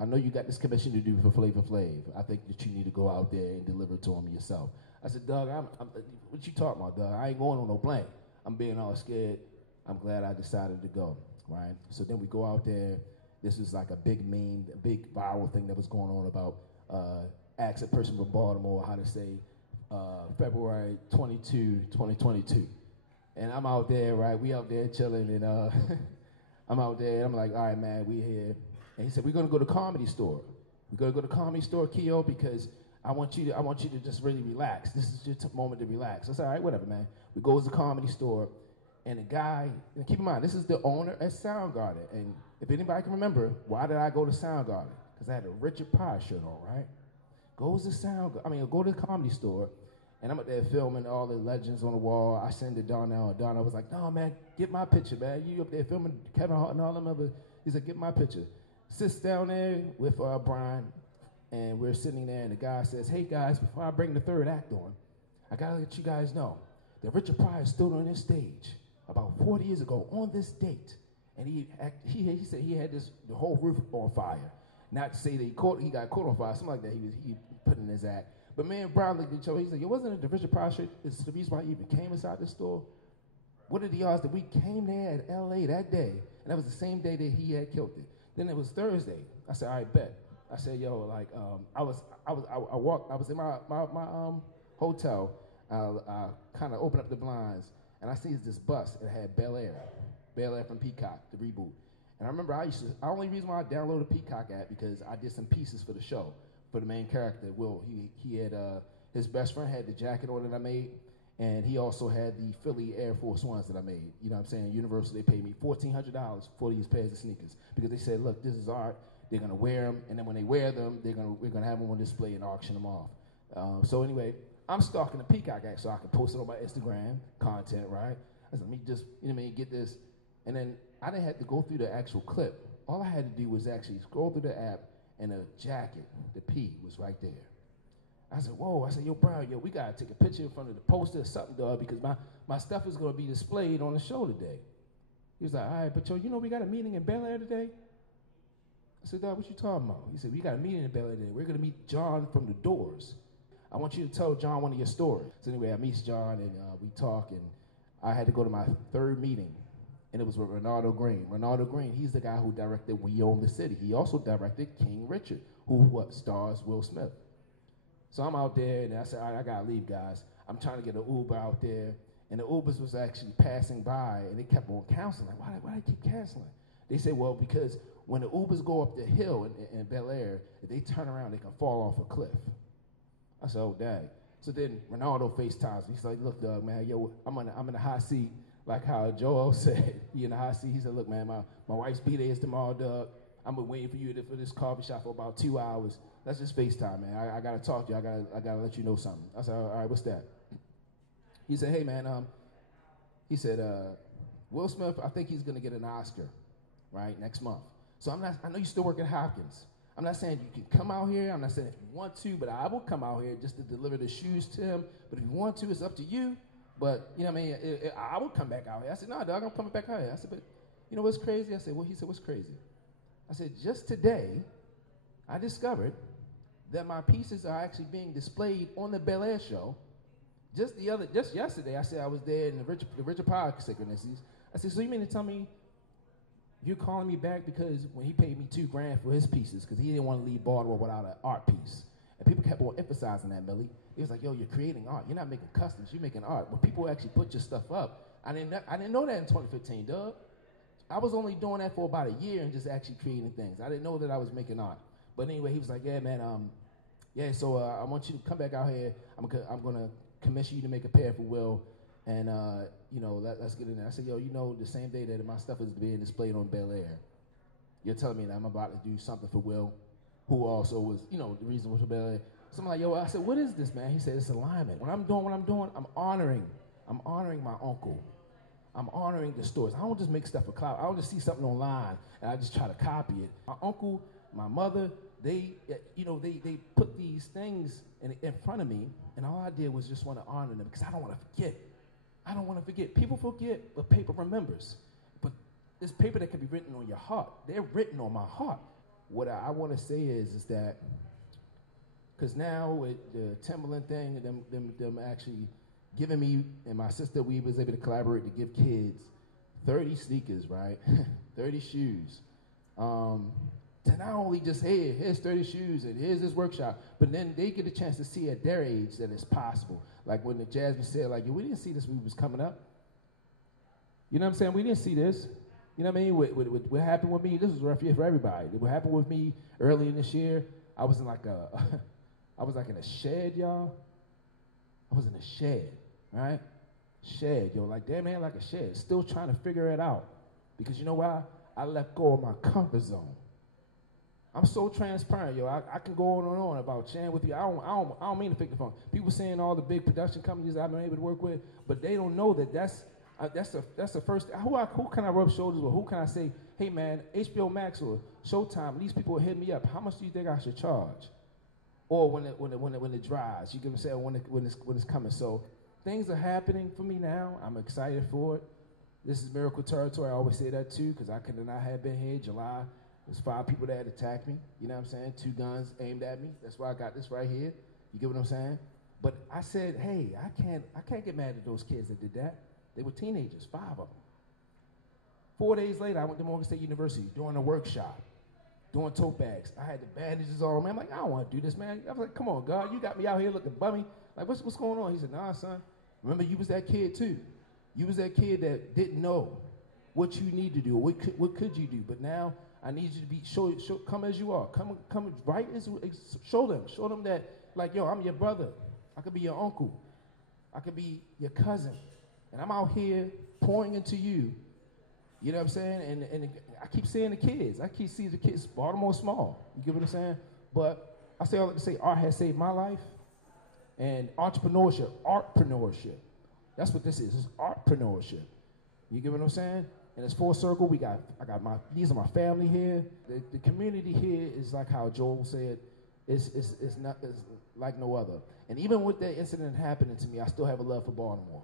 I know you got this commission to do for Flavor Flav. I think that you need to go out there and deliver to him yourself. I said, Doug, what you talking about, Doug? I ain't going on no plane. I'm being all scared. I'm glad I decided to go, right? So then we go out there. This is like a big meme, a big viral thing that was going on about ask a person from Baltimore how to say February 22, 2022. And I'm out there, right? We out there chilling, and I'm out there. I'm like, all right, man, we here. And he said, we're gonna go to Comedy Store. We're gonna go to Comedy Store, Keo, because I want you to just really relax. This is your moment to relax. I said, all right, whatever, man. We go to the Comedy Store, and the guy, and keep in mind, this is the owner at Soundgarden. And if anybody can remember, why did I go to Soundgarden? Because I had a Richard Pryor shirt on, right? Go to the Comedy Store, and I'm up there filming all the legends on the wall. I send it to Donnell, and Donnell was like, no, man, get my picture, man. You up there filming Kevin Hart and all them other. He said, get my picture. Sits down there with Brian, and we're sitting there, and the guy says, hey, guys, before I bring the third act on, I got to let you guys know that Richard Pryor stood on this stage about 40 years ago on this date, and he said he had the whole roof on fire. Not to say that he got caught on fire, something like that he put in his act. But me and Brian looked at each other. He said, wasn't it the Richard Pryor shirt? It's the reason why you even came inside the store? What are the odds that we came there at L.A. that day, and that was the same day that he had killed it? Then it was Thursday. I said, all right, bet. I said, yo, like, I was in my hotel. I kind of opened up the blinds, and I see this bus. It had Bel Air from Peacock, the reboot. And I remember the only reason why I downloaded Peacock app because I did some pieces for the show, for the main character, Will. He had, his best friend had the jacket on that I made, and he also had the Philly Air Force Ones that I made. You know what I'm saying? Universal, they paid me $1,400 for these pairs of sneakers because they said, look, this is art. They're gonna wear them, and then when they wear them, we're gonna have them on display and auction them off. So anyway, I'm stalking the Peacock app so I can post it on my Instagram content, right? I said, let me just, get this. And then I didn't have to go through the actual clip. All I had to do was actually scroll through the app, and the jacket, the P, was right there. I said, whoa. I said, yo, Brian, we got to take a picture in front of the poster or something, dog, because my stuff is going to be displayed on the show today. He was like, all right, but yo, we got a meeting in Bel Air today? I said, dog, what you talking about? He said, we got a meeting in Bel Air today. We're going to meet John from The Doors. I want you to tell John one of your stories. So anyway, I meet John, and we talk, and I had to go to my third meeting, and it was with Ronaldo Green. Ronaldo Green, he's the guy who directed We Own the City. He also directed King Richard, who stars Will Smith. So I'm out there, and I said, all right, I got to leave, guys. I'm trying to get an Uber out there, and the Ubers was actually passing by, and they kept on canceling. Like, why they keep canceling? They said, well, because when the Ubers go up the hill in Bel Air, if they turn around, they can fall off a cliff. I said, oh, dang. So then Ronaldo FaceTimes me. He's like, look, Doug, man, yo, I'm in the hot seat, like how Joel said. He in the hot seat. He said, look, man, my wife's B-Day is tomorrow, Doug. I've been waiting for you for this coffee shop for about 2 hours. Let's just FaceTime, man. I got to talk to you. I got to let you know something. I said, all right, what's that? He said, hey, man, he said, Will Smith, I think he's going to get an Oscar, right, next month. So I know you still work at Hopkins. I'm not saying you can come out here. I'm not saying if you want to, but I will come out here just to deliver the shoes to him. But if you want to, it's up to you. But, you know what I mean, I will come back out here. I said, no, dog, I'm coming back out here. I said, but you know what's crazy? I said, well, he said, what's crazy? I said, just today, I discovered that my pieces are actually being displayed on the Bel Air show. Just yesterday, I said I was there in the Richard Pryor synchronicities. I said, so you mean to tell me you're calling me back because when he paid me $2,000 for his pieces, because he didn't want to leave Baltimore without an art piece. And people kept on emphasizing that, Millie. It was like, yo, you're creating art. You're not making customs. You're making art. When people actually put your stuff up, I didn't know that in 2015, Doug. I was only doing that for about a year and just actually creating things. I didn't know that I was making art. But anyway, he was like, yeah, man, so I want you to come back out here. I'm going to commission you to make a pair for Will, and, let's get in there. I said, yo, the same day that my stuff is being displayed on Bel Air, you're telling me that I'm about to do something for Will, who also was, the reason was for Bel Air. So I'm like, yo, I said, what is this, man? He said, it's alignment. When I'm doing what I'm doing, I'm honoring my uncle. I'm honoring the stories. I don't just make stuff for clout. I don't just see something online and I just try to copy it. My uncle, my mother, they put these things in front of me, and all I did was just want to honor them because I don't want to forget. I don't want to forget. People forget, but paper remembers. But this paper that can be written on your heart, they're written on my heart. what I want to say is that, because now with the Timberland thing, and them actually giving me and my sister, we was able to collaborate to give kids 30 sneakers, right? 30 shoes. To not only just, hey, here's 30 shoes and here's this workshop, but then they get a chance to see at their age that it's possible. Like when the Jasmine said, like, we didn't see this when we was coming up. You know what I'm saying? We didn't see this. You know what I mean? What happened with me, this was rough year for everybody. What happened with me early in this year, I was in like in a shed, y'all. I was in a shed, right? Shed, yo, like, damn man, like a shed. Still trying to figure it out. Because you know why? I let go of my comfort zone. I'm so transparent, yo. I can go on and on about sharing with you. I don't mean to pick the phone. People saying all the big production companies I've been able to work with, but they don't know that that's the first. Who can I rub shoulders with? Who can I say, hey man, HBO Max or Showtime? These people will hit me up. How much do you think I should charge? Or when it dries, you get what I'm saying, when it's coming. So things are happening for me now. I'm excited for it. This is miracle territory. I always say that too, because I could not have been here July. There's 5 people that had attacked me, you know what I'm saying? 2 guns aimed at me. That's why I got this right here. You get what I'm saying? But I said, hey, I can't get mad at those kids that did that. They were teenagers, 5 of them. 4 days later, I went to Morgan State University doing a workshop, doing tote bags. I had the bandages on, man. I'm like, I don't want to do this, man. I was like, come on, God, you got me out here looking bummy. Like, what's going on? He said, nah, son. Remember, you was that kid too. You was that kid that didn't know what you need to do, what could you do. But now I need you to be come as you are. Come right as show them that, like, yo, I'm your brother. I could be your uncle. I could be your cousin. And I'm out here pouring into you. You know what I'm saying? And I keep seeing the kids. I keep seeing the kids. Baltimore small. You get what I'm saying? But I say all that to say art has saved my life. And artpreneurship. That's what this is. It's artpreneurship. You get what I'm saying? And it's full circle. These are my family here. The community here is like how Joel said, is like no other. And even with that incident happening to me, I still have a love for Baltimore.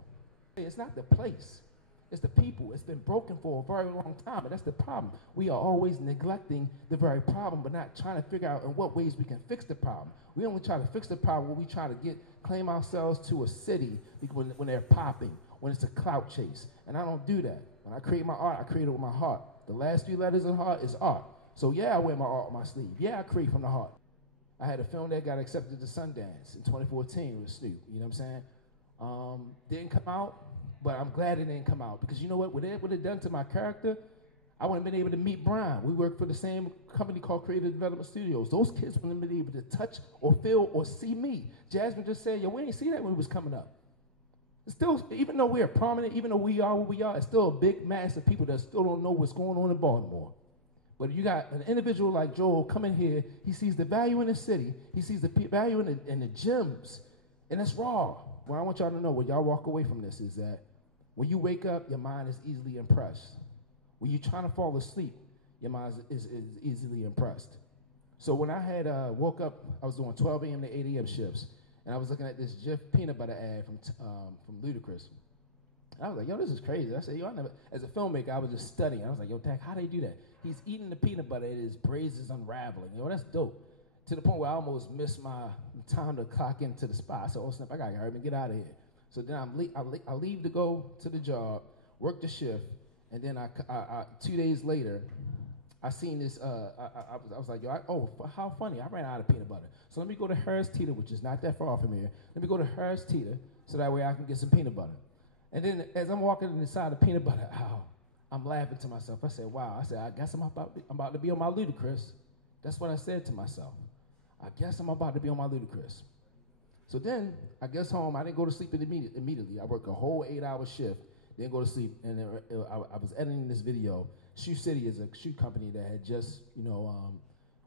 It's not the place. It's the people. It's been broken for a very long time, and that's the problem. We are always neglecting the very problem, but not trying to figure out in what ways we can fix the problem. We only try to fix the problem when we try to claim ourselves to a city when they're popping, when it's a clout chase. And I don't do that. When I create my art, I create it with my heart. The last 3 letters of heart is art. So yeah, I wear my art on my sleeve. Yeah, I create from the heart. I had a film that got accepted to Sundance in 2014 with Snoop. You know what I'm saying? Didn't come out, but I'm glad it didn't come out because you know what it would have done to my character? I wouldn't have been able to meet Brian. We work for the same company called Creative Development Studios. Those kids wouldn't have been able to touch or feel or see me. Jasmine just said, yo, we didn't see that when we was coming up. It's still, even though we're prominent, even though we are what we are, it's still a big mass of people that still don't know what's going on in Baltimore. But you got an individual like Joel coming here, he sees the value in the city, he sees the value in the gyms, and it's raw. What I want y'all to know, when y'all walk away from this, is that when you wake up, your mind is easily impressed. When you're trying to fall asleep, your mind is easily impressed. So when I had woke up, I was doing 12 a.m. to 8 a.m. shifts, and I was looking at this Jif peanut butter ad from Ludacris. I was like, yo, this is crazy. I said, yo, as a filmmaker, I was just studying. I was like, yo, Dak, how do they do that? He's eating the peanut butter, and his braids is unraveling. Yo, that's dope. To the point where I almost missed my time to clock into the spot. I said, oh, snap, I got to hurry and get out of here. So then I leave to go to the job, work the shift, and then 2 days later, I seen this, I was like, yo, how funny, I ran out of peanut butter. So let me go to Harris Teeter, which is not that far from here. Let me go to Harris Teeter so that way I can get some peanut butter. And then as I'm walking inside the peanut butter aisle, I'm laughing to myself. I said, wow, I guess I'm about to be on my Ludacris. That's what I said to myself. I guess I'm about to be on my Ludacris. So then I guess home, I didn't go to sleep immediately. I worked a whole 8-hour shift, didn't go to sleep, and then I was editing this video. Shoe City is a shoe company that had just,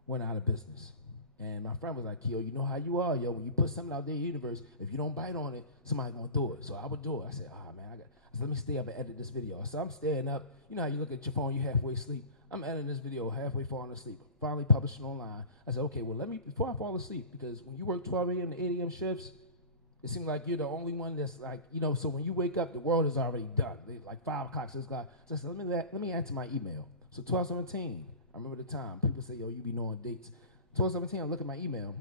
went out of business. And my friend was like, yo, you know how you are, yo, when you put something out there in the universe, if you don't bite on it, somebody's gonna do it. So I would do it. I said, man, I said, let me stay up and edit this video. So I'm staying up. You know how you look at your phone, you halfway asleep. I'm editing this video, halfway falling asleep. Finally published it online. I said, okay, well, before I fall asleep, because when you work 12 a.m. to 8 a.m. shifts, it seems like you're the only one that's like, so when you wake up, the world is already done. Like 5 o'clock, 6 o'clock. So I said, let me answer my email. So 12:17, remember the time. People say, yo, you be knowing dates. 12/17, I look at my email,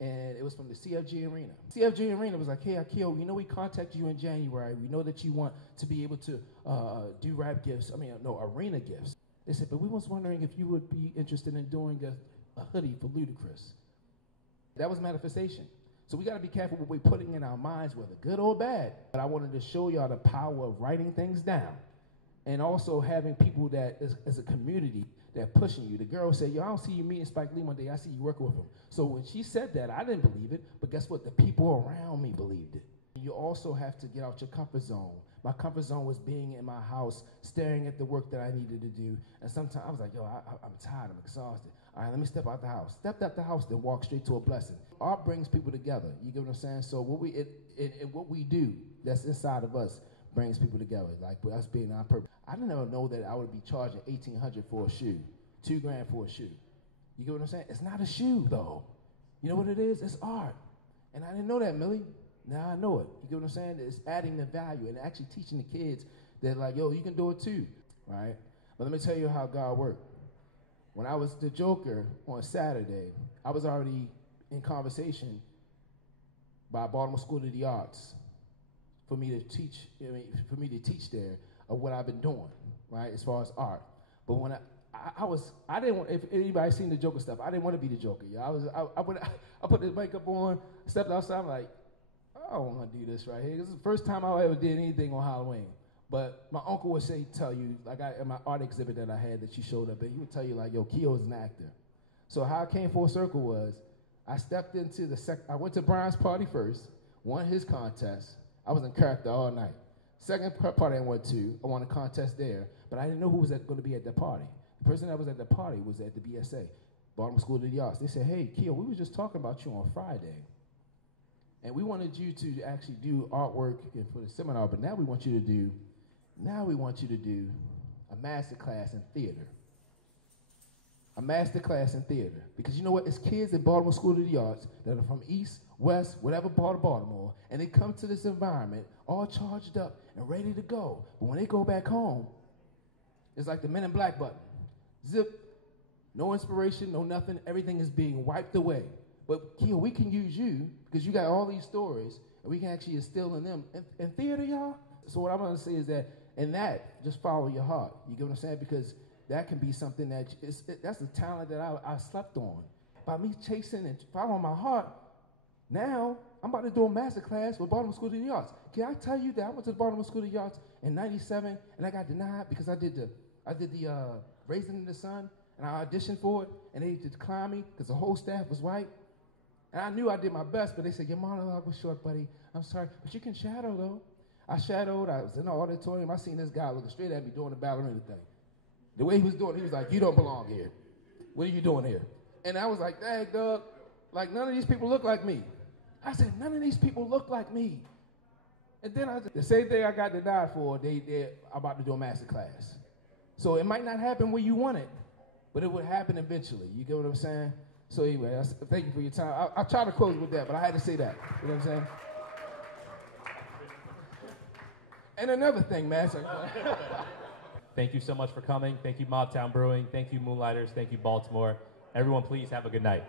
and it was from the CFG Arena. CFG Arena was like, hey, Akio, we know we contacted you in January. We know that you want to be able to do rap gifts, arena gifts. They said, but we was wondering if you would be interested in doing a hoodie for Ludacris. That was manifestation. So we got to be careful what we're putting in our minds, whether good or bad. But I wanted to show y'all the power of writing things down and also having people that, as a community, that pushing you. The girl said, yo, I don't see you meeting Spike Lee one day. I see you working with him. So when she said that, I didn't believe it. But guess what? The people around me believed it. You also have to get out your comfort zone. My comfort zone was being in my house, staring at the work that I needed to do. And sometimes I was like, yo, I'm tired. I'm exhausted. All right, let me step out the house. Stepped out the house, then walk straight to a blessing. Art brings people together. You get what I'm saying? So what we do that's inside of us brings people together. Like with us being on purpose. I didn't ever know that I would be charging $1,800 for a shoe, $2,000 for a shoe. You get what I'm saying? It's not a shoe though. You know what it is? It's art. And I didn't know that, Millie. Now I know it. You get what I'm saying? It's adding the value and actually teaching the kids that like, yo, you can do it too, right? But let me tell you how God worked. When I was the Joker on Saturday, I was already in conversation by Baltimore School of the Arts for me to teach there of what I've been doing, right, as far as art. But when I didn't want, if anybody seen the Joker stuff, I didn't want to be the Joker. Yeah, I put the makeup on, stepped outside, I'm like, I don't want to do this right here. This is the first time I ever did anything on Halloween. But my uncle would tell you, like in my art exhibit that I had that you showed up in, he would tell you like, yo, Keo is an actor. So how I came full circle was, I stepped into I went to Brian's party first, won his contest. I was in character all night. Second party I went to, I won a contest there, but I didn't know who was going to be at the party. The person that was at the party was at the BSA, Baltimore School of the Arts. They said, hey, Keo, we were just talking about you on Friday. And we wanted you to actually do artwork for the seminar, but now we want you to do a master class in theater. A master class in theater. Because you know what? It's kids at Baltimore School of the Arts that are from East, West, whatever part of Baltimore, and they come to this environment all charged up and ready to go. But when they go back home, it's like the Men in Black button. Zip, no inspiration, no nothing. Everything is being wiped away. But, Keo, we can use you because you got all these stories, and we can actually instill in them. In theater, y'all? So what I'm going to say is that in that, just follow your heart. You get what I'm saying? Because that can be something that's a talent that I slept on. By me chasing and following my heart, now I'm about to do a master class with Baltimore School of the Arts. Can I tell you that I went to the Baltimore School of the Arts in '97 and I got denied because I did the Raisin in the Sun and I auditioned for it and they declined me because the whole staff was white. And I knew I did my best, but they said, your monologue was short, buddy. I'm sorry, but you can shadow though. I shadowed, I was in the auditorium, I seen this guy looking straight at me doing the ballerina thing. The way he was doing it, he was like, you don't belong here. What are you doing here? And I was like, dang, Doug, like none of these people look like me. I said, none of these people look like me. And then the same thing I got denied for, they're about to do a master class. So it might not happen where you want it, but it would happen eventually. You get what I'm saying? So anyway, thank you for your time. I'll try to close with that, but I had to say that. You know what I'm saying? And another thing, man. Thank you so much for coming. Thank you, Mobtown Brewing. Thank you, Moonlighters. Thank you, Baltimore. Everyone, please have a good night.